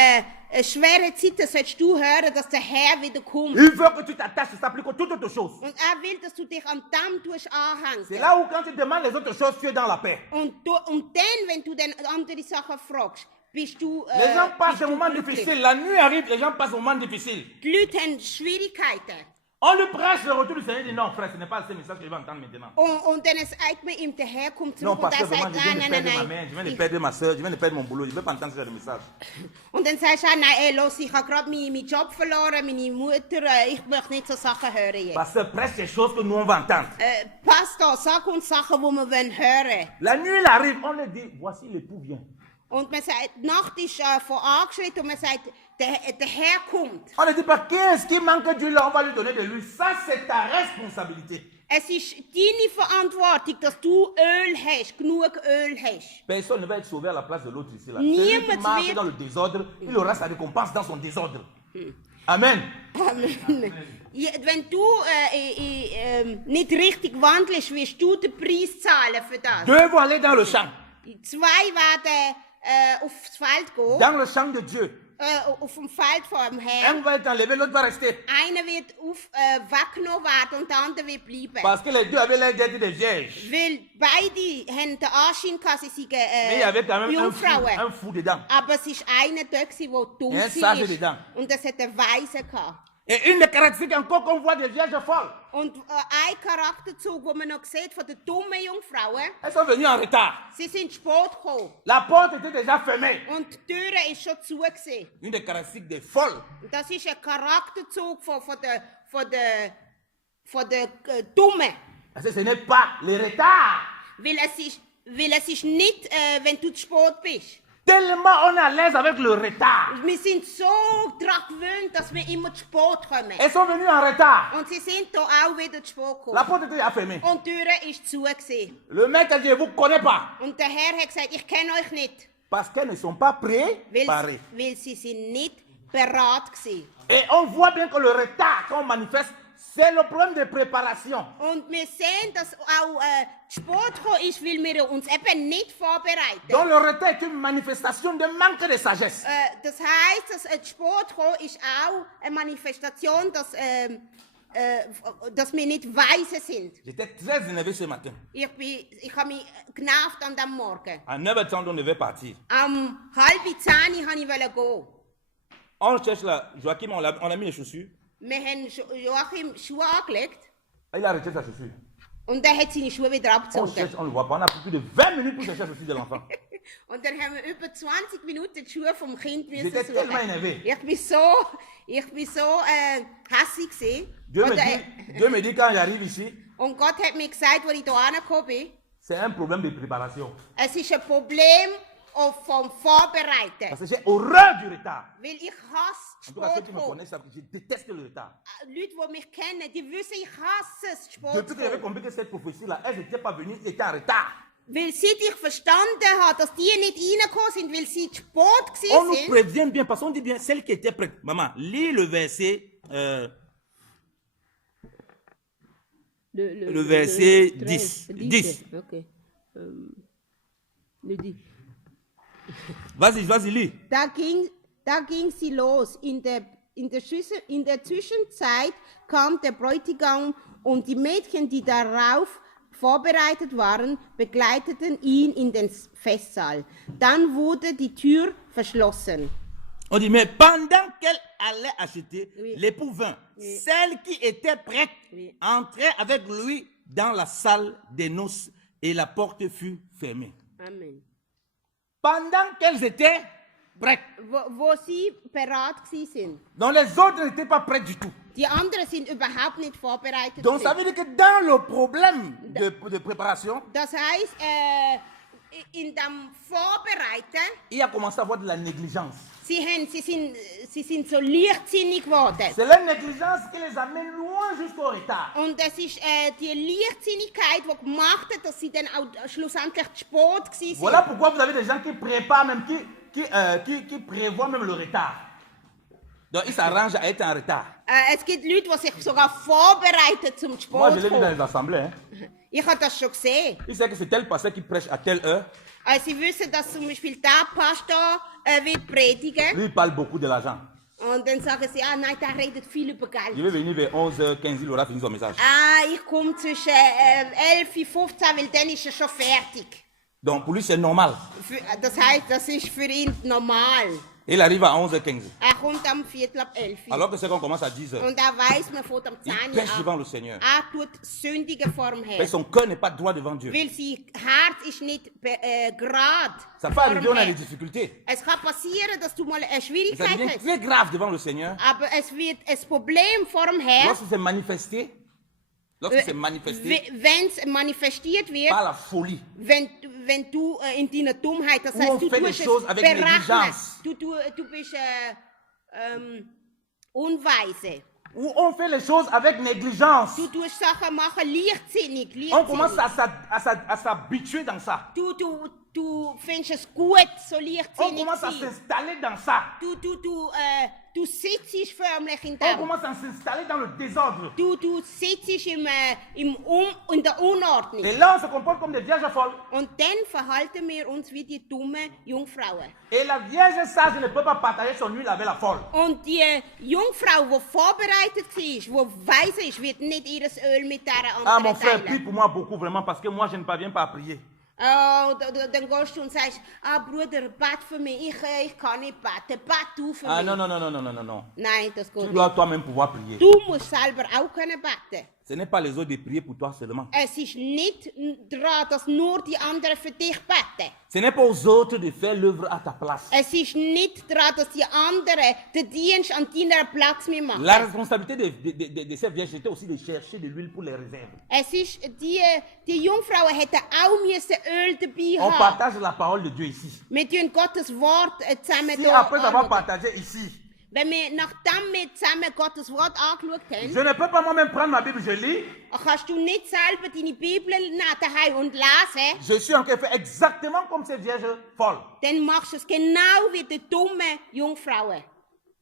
schweren Zeit sollst du hören, dass der Herr wieder kommt. Il veut que tu t'attaches à ça plus que toute autre chose. Und er will, dass du dich an dem anhängst. C'est là où quand tu demandes les autres choses, tu es dans la paix. Und dann, wenn du dann andere Sachen fragst, bist du Les gens passent bist des du moments glücklich. difficiles. La nuit arrive, les gens passent des moments difficiles. Die Leute haben Schwierigkeiten. On lui prêche le retour du Seigneur et dit non frère, ce n'est pas ce message que je vais entendre maintenant. Und dann sagt man ihm, der Herr kommt Non, zurück und parce que er vraiment, sagt, je viens de nein, perdre ma nein, mère, je viens de nein. perdre ma soeur, je viens de perdre mon boulot, je ne veux pas entendre ce genre de message. Und dann sagst du, nein, los, ich habe gerade meinen Job verloren, meine Mutter, ich möchte nicht so Sachen hören jetzt. Pasteur, prêche des choses que nous on va entendre. Pastor, sag uns Sachen, die wir hören wollen. La nuit il arrive, on lui dit, voici l'époux vient. Und man sagt, die Nacht ist vorangeschritten und man sagt, der Herr kommt. On ne dit pas, qu'est-ce qui manque Dieu là, on va lui donner de l'huile. Ça, c'est ta responsabilité. Es ist deine Verantwortung, dass du Öl hast, genug Öl hast. Personne ne va être sauvé à la place de l'autre ici. Là. Niemand Celui qui marche wird- dans le désordre, il aura sa récompense dans son désordre. Amen. Ja, wenn du nicht richtig wandelst, wirst du den Preis zahlen für das. Deux vont aller dans le champ. Zwei werden aufs Feld gehen, Dans le champ de Dieu. auf dem Feld vor dem Un Herrn. va être enlevé, l'autre va rester. Einer wird weggenommen werden und der andere wird bleiben. Parce que les deux avaient l'air d'être des vierges. Weil beide haben den Anschein gehabt, sie seien Mais il y avait quand même Jungfrauen. un fou dedans. Aber es war einer da, der dumm Er ist sage war. dedans. Und es hat einen Weisen gehabt. Et une des caractéristiques encore qu'on voit des vierges folles, Und ein Charakterzug, den man noch sieht von den dummen Jungfrauen, elles sont venues en retard. sie sind spät gekommen. La porte était déjà fermée. Und die Tür war schon zu. Gewesen. Une des caractéristiques des folles, Und das ist ein Charakterzug von den Dummen. parce que ce n'est pas le retard. Weil es ist nicht, wenn du zu spät bist. Tellement on est à l'aise avec le retard. Wir sind so daran gewöhnt, dass wir immer zu spät kommen. Elles sont venues en retard. Und sie sind hier auch wieder zu spät La gekommen. porte était déjà fermée. Und die Tür war zu. Gewesen. Le mec a dit, je ne vous connais pas. Und der Herr hat gesagt, ich kenne euch nicht. Parce qu'elles ne sont pas préparées. Weil sie sind nicht bereit waren. Et on voit bien que le retard qu'on manifeste, c'est le problème de préparation. Und wir sehen, dass auch zu spät gekommen ist, weil wir uns eben nicht vorbereiten. Donc le retard est une manifestation de manque de sagesse. Das heisst, dass zu spät gekommen ist auch eine Manifestation, dass wir nicht weise sind. J'étais très énervé ce matin. Ich habe mich genervt an diesem Morgen. À 9h30, on devait partir. Am 9:30 wollte ich gehen. On cherche là, Joachim, on a mis les chaussures. Wir haben Joachim Schuhe angelegt Il a retiré sa chaussure. und er hat seine Schuhe wieder On abgezogen. cherche, on ne le voit pas. On a pris plus de 20 minutes pour chercher la chaussure de l'enfant. Und dann haben wir über 20 Minuten die Schuhe vom Kind müssen J'étais tellement suchen. énervé. Ich bin so hässig gewesen. Dieu me dit quand j'arrive ici, Und Gott hat mir gesagt, als ich hier angekommen bin, c'est un problème de préparation. es ist ein Problem vom Vorbereiten. Parce que j'ai horreur du retard. Weil ich hasse En tout cas, ceux spät qui me kommen. connaissent savent que je déteste le retard. Leute, die mich kennen, die wissen, ich hasse es, spät Depuis que j'avais kommen. compris que cette prophétie-là, elles n'étaient pas venues, elles étaient en retard. Weil sie dich verstanden hat, dass die nicht reingekommen sind, weil sie zu spät On nous gewesen sind. prévient bien, parce qu'on dit bien, celle qui était prête. Maman, lis le verset, le verset 10. 10. Okay. Le 10. Vas-y, lis. Da ging sie los. In der Zwischenzeit kam der Bräutigam und die Mädchen, die darauf vorbereitet waren, begleiteten ihn in den Festsaal. Dann wurde die Tür verschlossen. On dit, mais pendant qu'elle allait acheter, Oui. l'époux vint. Oui. Celle qui était prête Oui. entrait avec lui dans la salle des noces et la porte fut fermée. Amen. Pendant qu'elles étaient prêtes. Wo sie bereit gewesen sind. Donc les autres n'étaient pas prêts du tout. Die anderen sind überhaupt nicht vorbereitet. Donc ça veut dire que dans le problème de préparation, Das heißt, in dem Vorbereiten, il a commencé à avoir de la négligence. sie sind so leichtsinnig geworden. C'est la négligence qui les amène loin jusqu'au retard. Und es ist die Leichtsinnigkeit, die gemacht hat, dass sie dann auch schlussendlich zu spät gewesen sind. Voilà pourquoi vous avez des gens qui préparent même, qui prévoient même le retard. Donc ils s'arrangent à être en retard. Es gibt Leute, die sich sogar vorbereiten zum zu Moi je spät l'ai vu dans kommen. les assemblées. Hein. Ich habe das schon gesehen. Ils savent que c'est tel pasteur qui prêche à telle heure. Sie wissen, dass zum Beispiel der Pastor wird predigen. Lui il parle beaucoup de l'argent. Und dann sagen sie, ah nein, der redet viel über Il Geld. va venir vers 11h, 15h, il aura fini son message. Ah, ich komme zwischen 11 und 15, weil dann ist er schon fertig. Donc pour lui c'est normal. Das heißt, das ist für ihn normal. Il arrive à 11h, 15h. Er kommt am Viertel ab 11. Alors que c'est qu'on commence à 10h. Und er weiß, man fährt am 10 Il Uhr pêche an. devant le Seigneur. Er tut sündigen vor dem Mais Herrn. son cœur n'est pas droit devant Dieu. Weil sein Herz ist nicht gerade Ça peut vor arriver, dem on a des Herrn. difficultés. Es kann passieren, dass du mal eine Mais ça Schwierigkeit devient hast. très grave devant le Seigneur. Aber es wird ein Problem vor dem Herrn, Lorsque c'est manifesté, wenn es manifestiert wird, par la folie. wenn du in deiner Dummheit, das Ou heißt, on du fait les tust es choses avec berechnen. négligence. Du bist unweise. Où on fait les choses avec négligence. Du tust Sachen machen leichtsinnig. On commence à s'habituer dans ça. Du findest es gut, so On leichtsinnig commence à zu sein. s'installer dans ça. Du sitzt förmlich in On dem. commence à s'installer dans le désordre. Du sitzt in der Unordnung. Et là, on se comporte comme des vierges folles. Und dann verhalten wir uns wie die dummen Jungfrauen. Et la vierge sage ne peut pas partager son huile avec la folle. Und die Jungfrau, die vorbereitet war, die weise ist, wird nicht ihr Öl mit dieser Ah, mon anderen frère, prie teilen. pour moi beaucoup, vraiment, parce que moi, je ne parviens pas à prier. Dann gehst du und sagst, Bruder, bet für mich, ich kann nicht beten, bet du für Ah, mich. non. Nein, das Tu geht nicht. dois toi-même pouvoir prier. Du musst selber auch können beten. Ce n'est pas les autres de prier pour toi seulement. Es ist nicht daran, dass nur die anderen für dich beten. Ce n'est pas aux autres de faire l'œuvre à ta place. Es ist nicht daran, dass die anderen den Dienst an deiner Platz machen. La responsabilité de ces vierges était aussi de chercher de l'huile pour les réserves. Es ist, die Jungfrauen hätten auch müssen Öl dabei On haben. partage la parole de Dieu ici. Wir tun Gottes Wort zusammen Si da après avoir anschauen. partagé ici, Wenn wir, nachdem wir zusammen Gottes Wort angeschaut haben, je ne peux pas moi-même prendre ma Bible, je lis, kannst du nicht selber deine Bibel nehmen daheim und lesen, je suis en train de faire exactement comme ces vierges folles. dann machst du es genau wie die dummen Jungfrauen.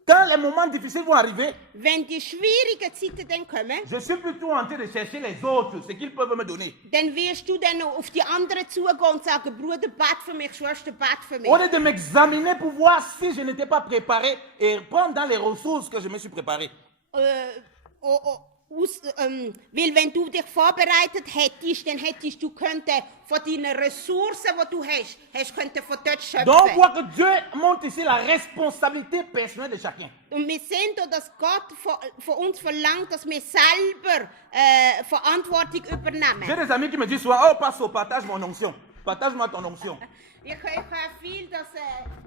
Quand les moments difficiles vont arriver, Wenn die schwierigen Zeiten dann kommen, je suis plutôt en train de chercher les autres, ce qu'ils peuvent me donner. dann wirst du dann auf die anderen zugehen und sagen, Bruder, bet für mich, Schwester, bet für mich. Au lieu de m'examiner pour voir si je n'étais pas préparé et prendre dans les ressources que je me suis préparé. Weil wenn du dich vorbereitet hättest, dann hättest du von deinen Ressourcen, die du hast könnte von dort schöpfen. Donc on voit que Dieu montre ici la responsabilité personnelle de chacun. Und wir sehen da, dass Gott von uns verlangt, dass wir selber Verantwortung J'ai übernehmen. des amis qui me disent souvent, oh Pastor, partage mon onction. Partage-moi ton onction. Ich höre viel, dass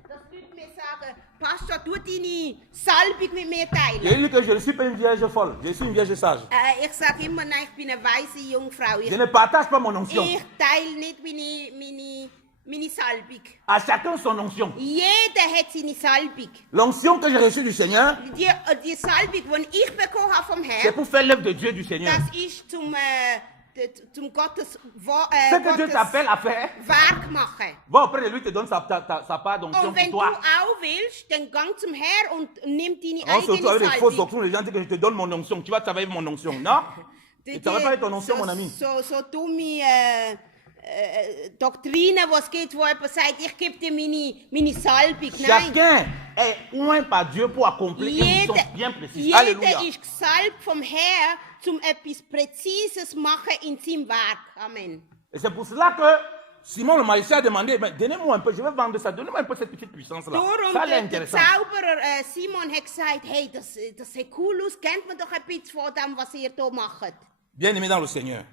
Leute mir sagen, Pastor, tu deine Salbung mit mir J'ai teilen. dit que je ne suis pas une vierge folle, je suis une vierge sage. Ich sage immer, nein, ich bin eine weise Jungfrau. Je ne partage pas mon onction. Ich teile nicht meine Salbung. À chacun son onction. Jeder hat seine Salbung. L'onction que j'ai reçue du Seigneur, Die Salbung, die ich bekommen habe vom c'est Herrn, pour faire l'œuvre de Dieu du Seigneur. das ist zum zum Gottes, Ce que Dieu t'appelle à faire, Werk machen. va auprès de lui, te donne sa part d'onction Und wenn pour du toi. auch willst, dann gang zum Herr und nimm deine On se retrouve avec des fausses eigene doctrines, les gens disent que je te donne mon onction, tu vas travailler avec mon onction. Non, tu ne travailles pas avec ton onction, mon ami. So dumme Doktrinen, die es gibt, wo jemand sagt, ich gebe dir meine Salbung. Nein. Chacun est oint par Dieu pour accomplir une mission bien précise. Alléluia. Jeder ist gesalbt vom Herrn, um etwas Präzises zu machen in seinem Werk. Amen. Et c'est pour cela que Simon le magicien a demandé, donnez-moi un peu, je vais vendre ça, donnez-moi un peu cette petite puissance-là. Darum Ça, c'est der intéressant. Zauberer Simon hat gesagt, hey, das sieht cool aus, gebt mir doch ein bisschen von dem, was ihr hier macht. Bien-aimé dans le Seigneur,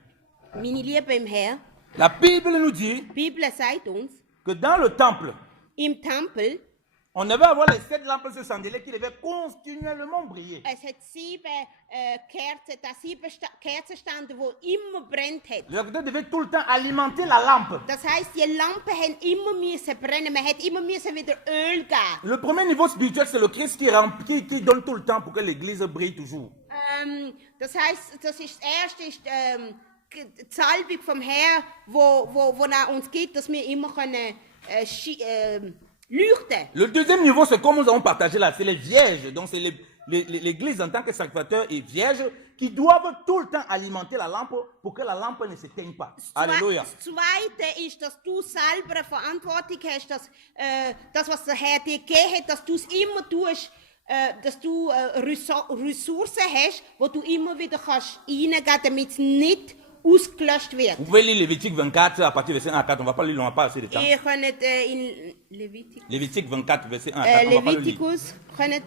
Meine Liebe im Herrn, la Bible nous dit die Bibel sagt uns, que dans le temple, im Tempel, on devait avoir les 7 lampes de chandelier qui devaient continuellement briller. es hat 7 Kerzen, da 7 Kerzen standen, die immer brennt hat. Les acteurs devaient tout le temps alimenter la lampe. Das heisst, die Lampen haben immer müssen brennen, man hat immer müssen wieder Öl geben. Le premier niveau spirituel, c'est le Christ qui donne tout le temps pour que l'église brille toujours. Das heisst, das erste ist die Salbung vom Herrn, wo er uns gibt, dass wir immer können, leuchten. Le deuxième niveau, c'est comme nous avons partagé là, c'est les vierges. Donc c'est l'église en tant que sacrificateur et vierge qui doivent tout le temps alimenter la lampe pour que la lampe ne s'éteigne pas. Alléluia. Das Zweite ist, dass du selber eine Verantwortung hast, dass das, was der Herr dir gegeben hat, dass du es immer tust, dass du Ressourcen hast, wo du immer wieder kannst reingeben, damit es nicht ausgelöscht wird. Vous pouvez lire Lévitique 24 à partir du verset 1 à 4, on ne va pas lire, on n'a pas assez de temps. Ihr könnt in Lévitique 24, verset 1 à 4, on va pas le lire. Leviticus, könnt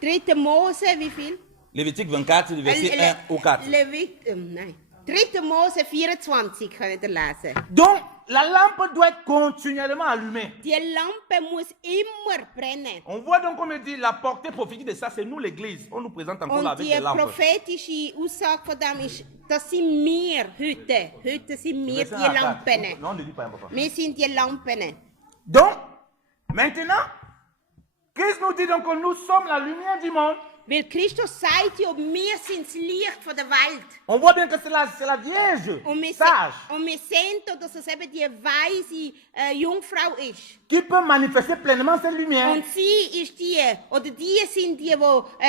3. Mose, wie viel? Lévitique 24, verset 1 au 4. Nein. 3. Mose 24 könnt ihr lesen. Donc, la lampe doit être continuellement allumée. Die Lampe muss immer brennen. On voit donc, comme il dit, la portée prophétique de ça, c'est nous l'église. On nous présente encore là Und avec die les lampes. prophetische Aussage von dem ist, das sind wir heute. Heute sind wir Verset die 1 à 4. Lampen. Non, ne dis pas, papa. Wir sind die Lampen. Donc, maintenant, Christ nous dit donc que nous sommes la lumière du monde. Weil Christus sagt ja, wir sind das Licht von der Welt. On voit bien que c'est la Vierge, Und wir, sage, und wir sehen da, dass es eben die weise Jungfrau ist. qui peut manifester pleinement cette lumière. Und sie ist die, oder die sind die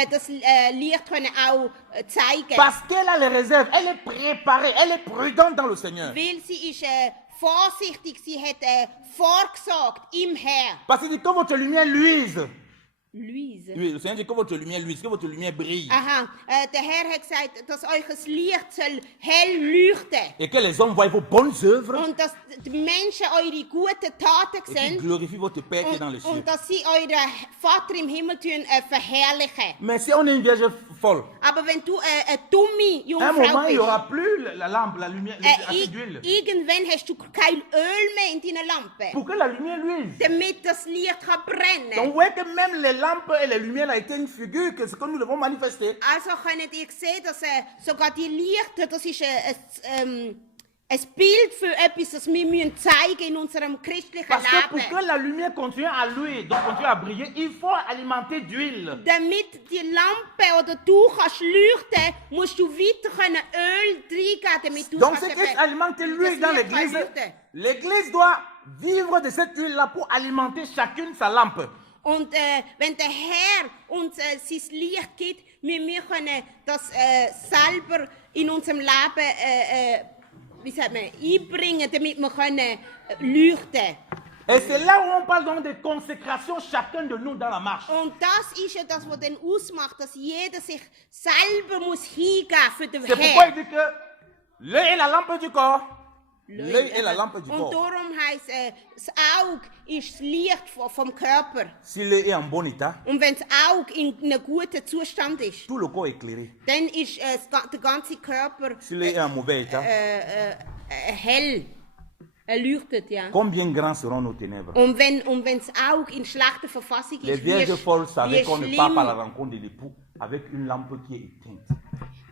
das Licht können auch zeigen. Parce qu'elle a les réserves, elle est préparée, elle est prudente dans le Seigneur. Weil sie ist vorsichtig, sie hat vorgesorgt im Herrn. Parce qu'il dit que votre lumière luise. Luise. Oui, le Seigneur dit que votre lumière luise, que votre lumière brille. Aha, der Herr hat gesagt, dass euch das Licht soll hell leuchten. Et que les hommes voient vos bonnes œuvres Und dass die Menschen eure guten Taten et qu'ils sehen. glorifient votre Père qui est dans les cieux. Und dass sie euren Vater im Himmel verherrlichen. Mais si on est une vierge folle, Aber wenn du eine dumme à un moment, Jungfrau il n'y bist, aura plus la lampe, la lumière, assez d'huile. irgendwann hast du kein Öl mehr in deiner Lampe, Pour que la lumière luise. damit das Licht kann Donc brennen. vous voyez que même les lampes et les lumières ont été une figure que ce que nous devons manifester. Also könnt ihr sehen, dass sogar die Lichter, das ist ein Bild für etwas, das wir müssen zeigen in unserem christlichen Parce que pour Leben. que la lumière continue à luire, donc continue à briller, il faut alimenter d'huile. Damit die Lampe oder du kannst leuchten, musst du weiter können Öl reingeben, damit du Donc kannst ce qui eben alimente l'huile dans das Licht l'église, leuchten. l'église doit vivre de cette huile-là pour alimenter chacune sa lampe. Und wenn der Herr uns sein Licht gibt, wir können das selber in unserem Leben wie sagt man, einbringen, damit wir können leuchten. Et c'est là où on parle donc de consécration chacun de nous dans la marche. Und das ist ja das, was dann ausmacht, dass jeder sich selber muss hingeben für den C'est pourquoi il Herrn. dit que l'œil est la lampe du corps. L'œil est la lampe du Und corps. darum heisst das Auge ist das Licht vom Körper. Si l'œil est en bon état, Und wenn das Auge in einem guten Zustand ist, tout le corps est éclairé. dann ist der ganze Körper Si l'œil est en mauvais état, hell, erleuchtet, ja. combien grands seront nos ténèbres? Und wenn das Auge in schlechter Verfassung Les ist, vierges folles savaient wie qu'on ne part pas à la schlimm rencontre de l'époux avec une lampe qui est éteinte.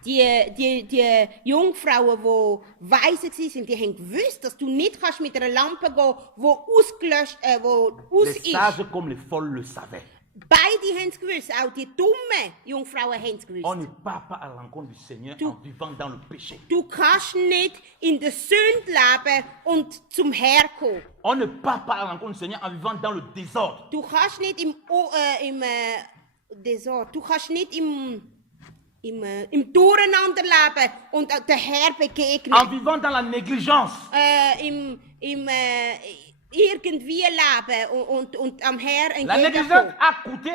die Jungfrauen, die weise waren, die haben gewusst, dass du nicht kannst mit einer Lampe gehen, die ausgelöscht, wo aus Les ist. sages comme les folles le savaient. Beide die haben es gewusst, auch die dummen Jungfrauen haben es gewusst. On ne part pas à la rencontre du Seigneur en vivant dans le péché. Du kannst nicht in der Sünde leben und zum Herr kommen. On ne part pas à la rencontre du Seigneur en vivant dans le désordre. Du kannst nicht du kannst nicht im Durcheinander leben und der Herr begegnen. En vivant dans la négligence. Irgendwie leben und am Herr La négligence entgegenkommen. a coûté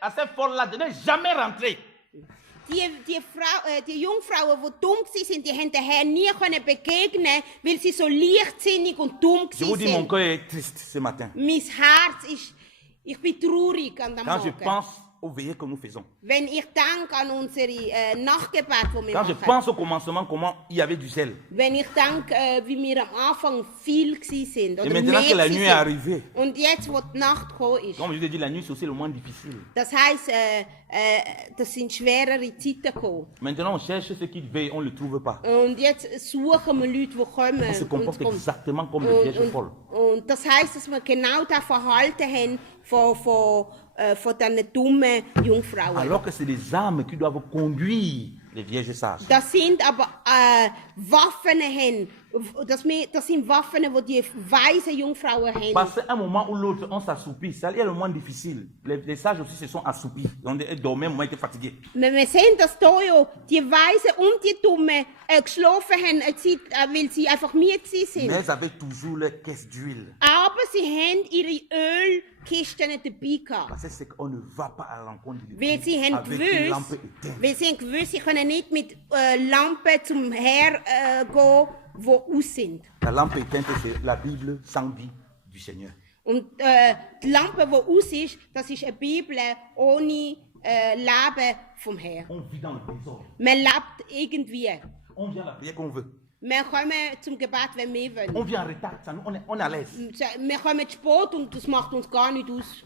à ces folles-là de ne jamais rentrer. Die Jungfrauen, die dumm waren, die haben den Herrn nie begegnen, weil sie so leichtsinnig und dumm Je vous dis, mon waren. cœur est triste ce matin. Mein Herz ist, ich bin traurig an dem Quand je Morgen. pense aux veillées que nous faisons. Wenn ich denke an unsere Nachtgebet, die wir Quand je machen. pense au commencement, comment il y avait du zèle. Wenn ich denke, wie wir am Anfang viel waren. Et Oder maintenant mehr que la nuit est waren. arrivée, Und jetzt, wo die Nacht gekommen ist. comme je l'ai dit, la nuit c'est aussi le moins difficile. Das heisst, das sind schwerere Zeiten gekommen. Maintenant on cherche ceux qui veillent, on ne le trouve pas. Und jetzt suchen wir Leute, die kommen. On se comporte und- exactement comme les vierges folles. und das heisst, dass wir genau das Verhalten haben von diesen dummen Jungfrauen. Alors que c'est des armes qui doivent conduire les vierges sages. Das sind aber Waffen, das sind Waffen, die die weisen Jungfrauen haben. Parce qu'à un moment ou l'autre, on s'assoupit. Ça y est le moins difficile. Les sages aussi se sont assoupis. On dormait, moi, étaient fatigués. Wir sehen, dass hier ja die Weisen und die Dummen geschlafen haben, eine Zeit, weil sie einfach müde sind. Mais elles avaient toujours leur caisse d'huile. Aber sie haben ihre Ölkisten dabei gehabt. Parce que c'est qu'on ne va pas à la rencontre de Weil sie haben avec une lampe gewusst, éteinte. weil sie haben gewusst, sie können nicht mit Lampen zum Herr gehen, die aus sind. La lampe éteinte, c'est la Bible sans vie du Seigneur. Und die Lampe, die aus ist, das ist eine Bibel ohne Leben vom Herrn. On vit dans le désordre. Man lebt irgendwie. On vient à la prière qu'on veut. Wir kommen zum Gebet, wenn wir wollen. On vient en retard, ça, on est à l'aise. Wir kommen zu spät und das macht uns gar nicht aus.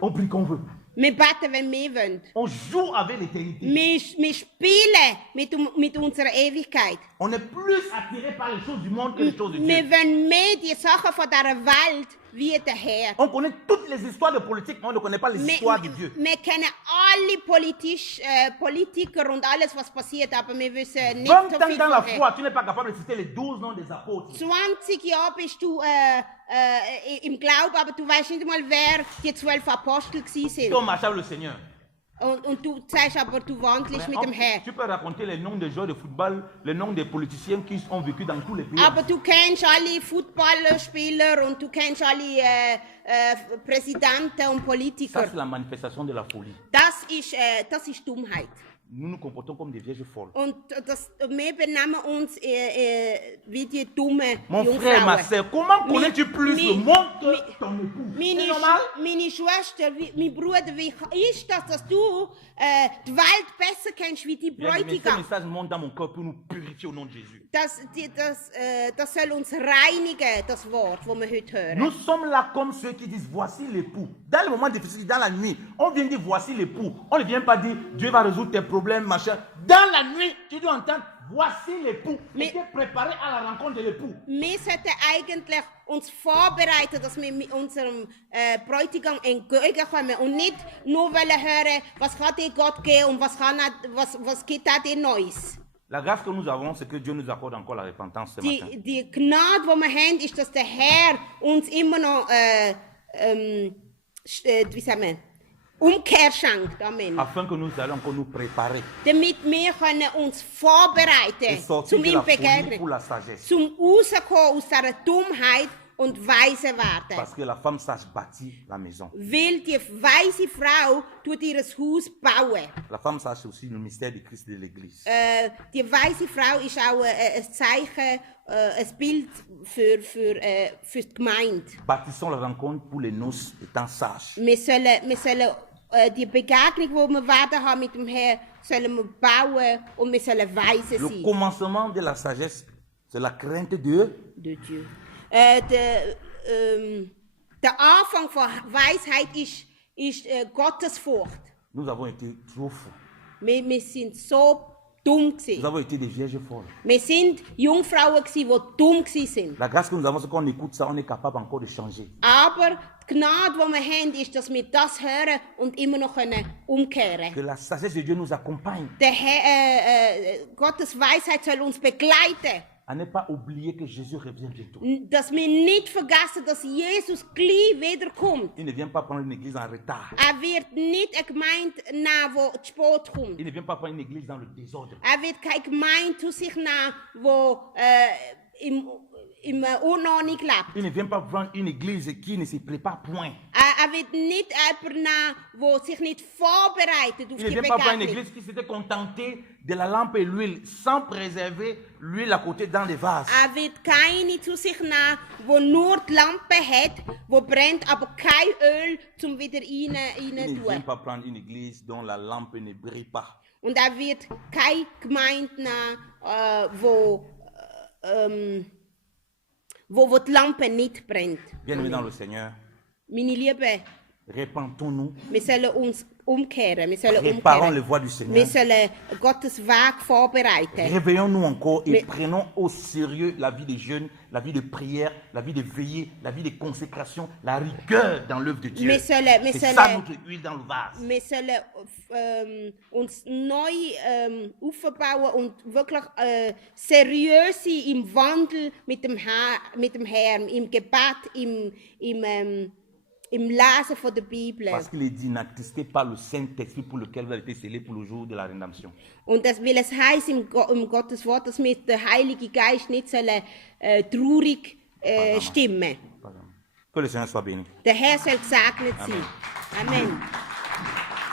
On prie qu'on veut. Wir beten, wenn wir wollen. On joue avec l'éternité. Wir spielen mit unserer Ewigkeit. On est plus attiré par les choses du monde que les choses de Wir Dieu. wollen mehr die Sachen von dieser Welt wie der Herr. On connaît toutes les histoires de politique, mais on ne connaît pas les histoires de Dieu. Wir kennen alle Politiker und alles, was passiert, aber wir wissen nicht 20 so ans viel dans la von foi, tu n'es pas capable de citer les 12 noms des apôtres. 20 Jahre bist du im Glauben, aber du weißt nicht einmal, wer die 12 Apostel Tu sind. marches avec le Seigneur. Und du sagst aber, du wandelst mit dem Herrn. Tu peux raconter les noms des joueurs de football, les noms des politiciens qui ont vécu dans tous les pays. Aber du kennst alle Footballspieler und du kennst alle Präsidenten und Ça, Politiker. c'est la manifestation de la folie. Das ist Dummheit. Nous nous comportons comme des vierges folles. Und wir benehmen uns wie die dummen Mon frère, ma Jungfrauen. soeur, comment connais-tu plus le monde que ton époux? Meine, C'est normal? meine Schwester, mein Bruder, wie ist das, dass du die Welt besser kennst wie die Bien, mais ce Bräutigam? message monte dans mon cœur pour nous purifier au nom de Jésus. Das soll uns reinigen, das Wort, das wir heute hören. Nous sommes là comme ceux qui disent voici l'époux. Dans les moments difficiles, dans la nuit, on vient dire voici l'époux. On ne vient pas dire Dieu va résoudre tes problèmes, machin. Dans la nuit, tu dois entendre voici l'époux. Mais- Et te préparer à la rencontre de l'époux. Wir sollten eigentlich uns vorbereiten, dass wir mit unserem Bräutigam entgegenkommen und nicht nur wollen hören, was kann dir Gott geben und was gibt er dir Neues. La grâce que nous avons, c'est que Dieu nous accorde encore la repentance ce matin. Die Gnade, die wir haben, ist, dass der Herr uns immer noch wie sagen wir, Umkehr schenkt. Amen. Afin que nous allons encore nous préparer Damit wir können uns et vorbereiten sortir zum de ihm la folie begegnen, pour la sagesse. zum rauskommen aus dieser Dummheit und weise werden. Parce que la femme sage bâtit la maison. Weil die weise Frau tut ihr Haus bauen. La femme sage c'est aussi le mystère du Christ de l'Église. Die weise Frau ist auch ein Zeichen, ein Bild für die Gemeinde. Bâtissons la rencontre pour les noces étant sages. Wir sollen die Begegnung, die wir werden haben mit dem Herrn, sollen wir bauen und wir sollen weise Le sein. commencement de la sagesse, c'est la crainte de De Dieu. Der Anfang von Weisheit ist Gottesfurcht. Nous avons été trop fous. Wir sind so dumm Nous gewesen. avons été des vierges folles. Wir sind Jungfrauen gewesen, die dumm gewesen sind. La grâce que nous avons, c'est qu'on écoute ça, on est capable encore de changer. Aber die Gnade, die wir haben, ist, dass wir das hören und immer noch umkehren Que können. la sagesse de Dieu nous accompagne. Gottes Weisheit soll uns begleiten. À ne pas oublier que Jésus revient bientôt. Dass wir nicht vergessen, dass Jesus gleich wiederkommt. Il ne vient pas prendre une église en retard. Wird nicht eine Gemeinde nehmen, die zu spät kommt. Il ne vient pas prendre une église dans le désordre. Wird keine Gemeinde zu sich nehmen, die im Unordnung lebt. Il ne vient pas prendre une église qui ne se prépare point. Wird nicht jemanden nehmen, der sich nicht vorbereitet auf Il ne die vient pas prendre une Begegnung. église qui s'était contentée de la lampe et l'huile sans préserver l'huile à côté dans les vases. Wird keine zu sich nehmen, die nur die Lampe hat, die brennt, aber kein Öl zum wieder Il ne rein vient tun. pas prendre une église dont la lampe ne brille pas. Und wird keine Gemeinde nehmen, wo die Lampe nicht brennt. Bien-aimés dans le Seigneur, Meine Lieben, repentons-nous, wir sollen uns umkehren. Wir sollen préparons les umkehren. voies du Wir Seigneur, sollen Gottes Weg vorbereiten. réveillons-nous encore et Mais- prenons au sérieux la vie de jeûne, la vie de prière, la vie de veillée, la vie de consécration, la rigueur dans l'œuvre de Dieu. Wir sollen- wir C'est sollen- ça notre huile dans le vase. Wir sollen uns neu aufbauen und wirklich seriös sein im Wandel mit dem Herrn, im Gebet, im Lesen von der Bibel. Parce qu'il est dit, n'attristez pas le Saint-Esprit pour lequel vous avez été scellés pour le jour de la rédemption. Und weil es heisst im Gottes Wort, dass wir den Heiligen Geist nicht sollen, traurig stimmen. Que le Seigneur soit béni. Der Herr soll gesegnet sein. Amen.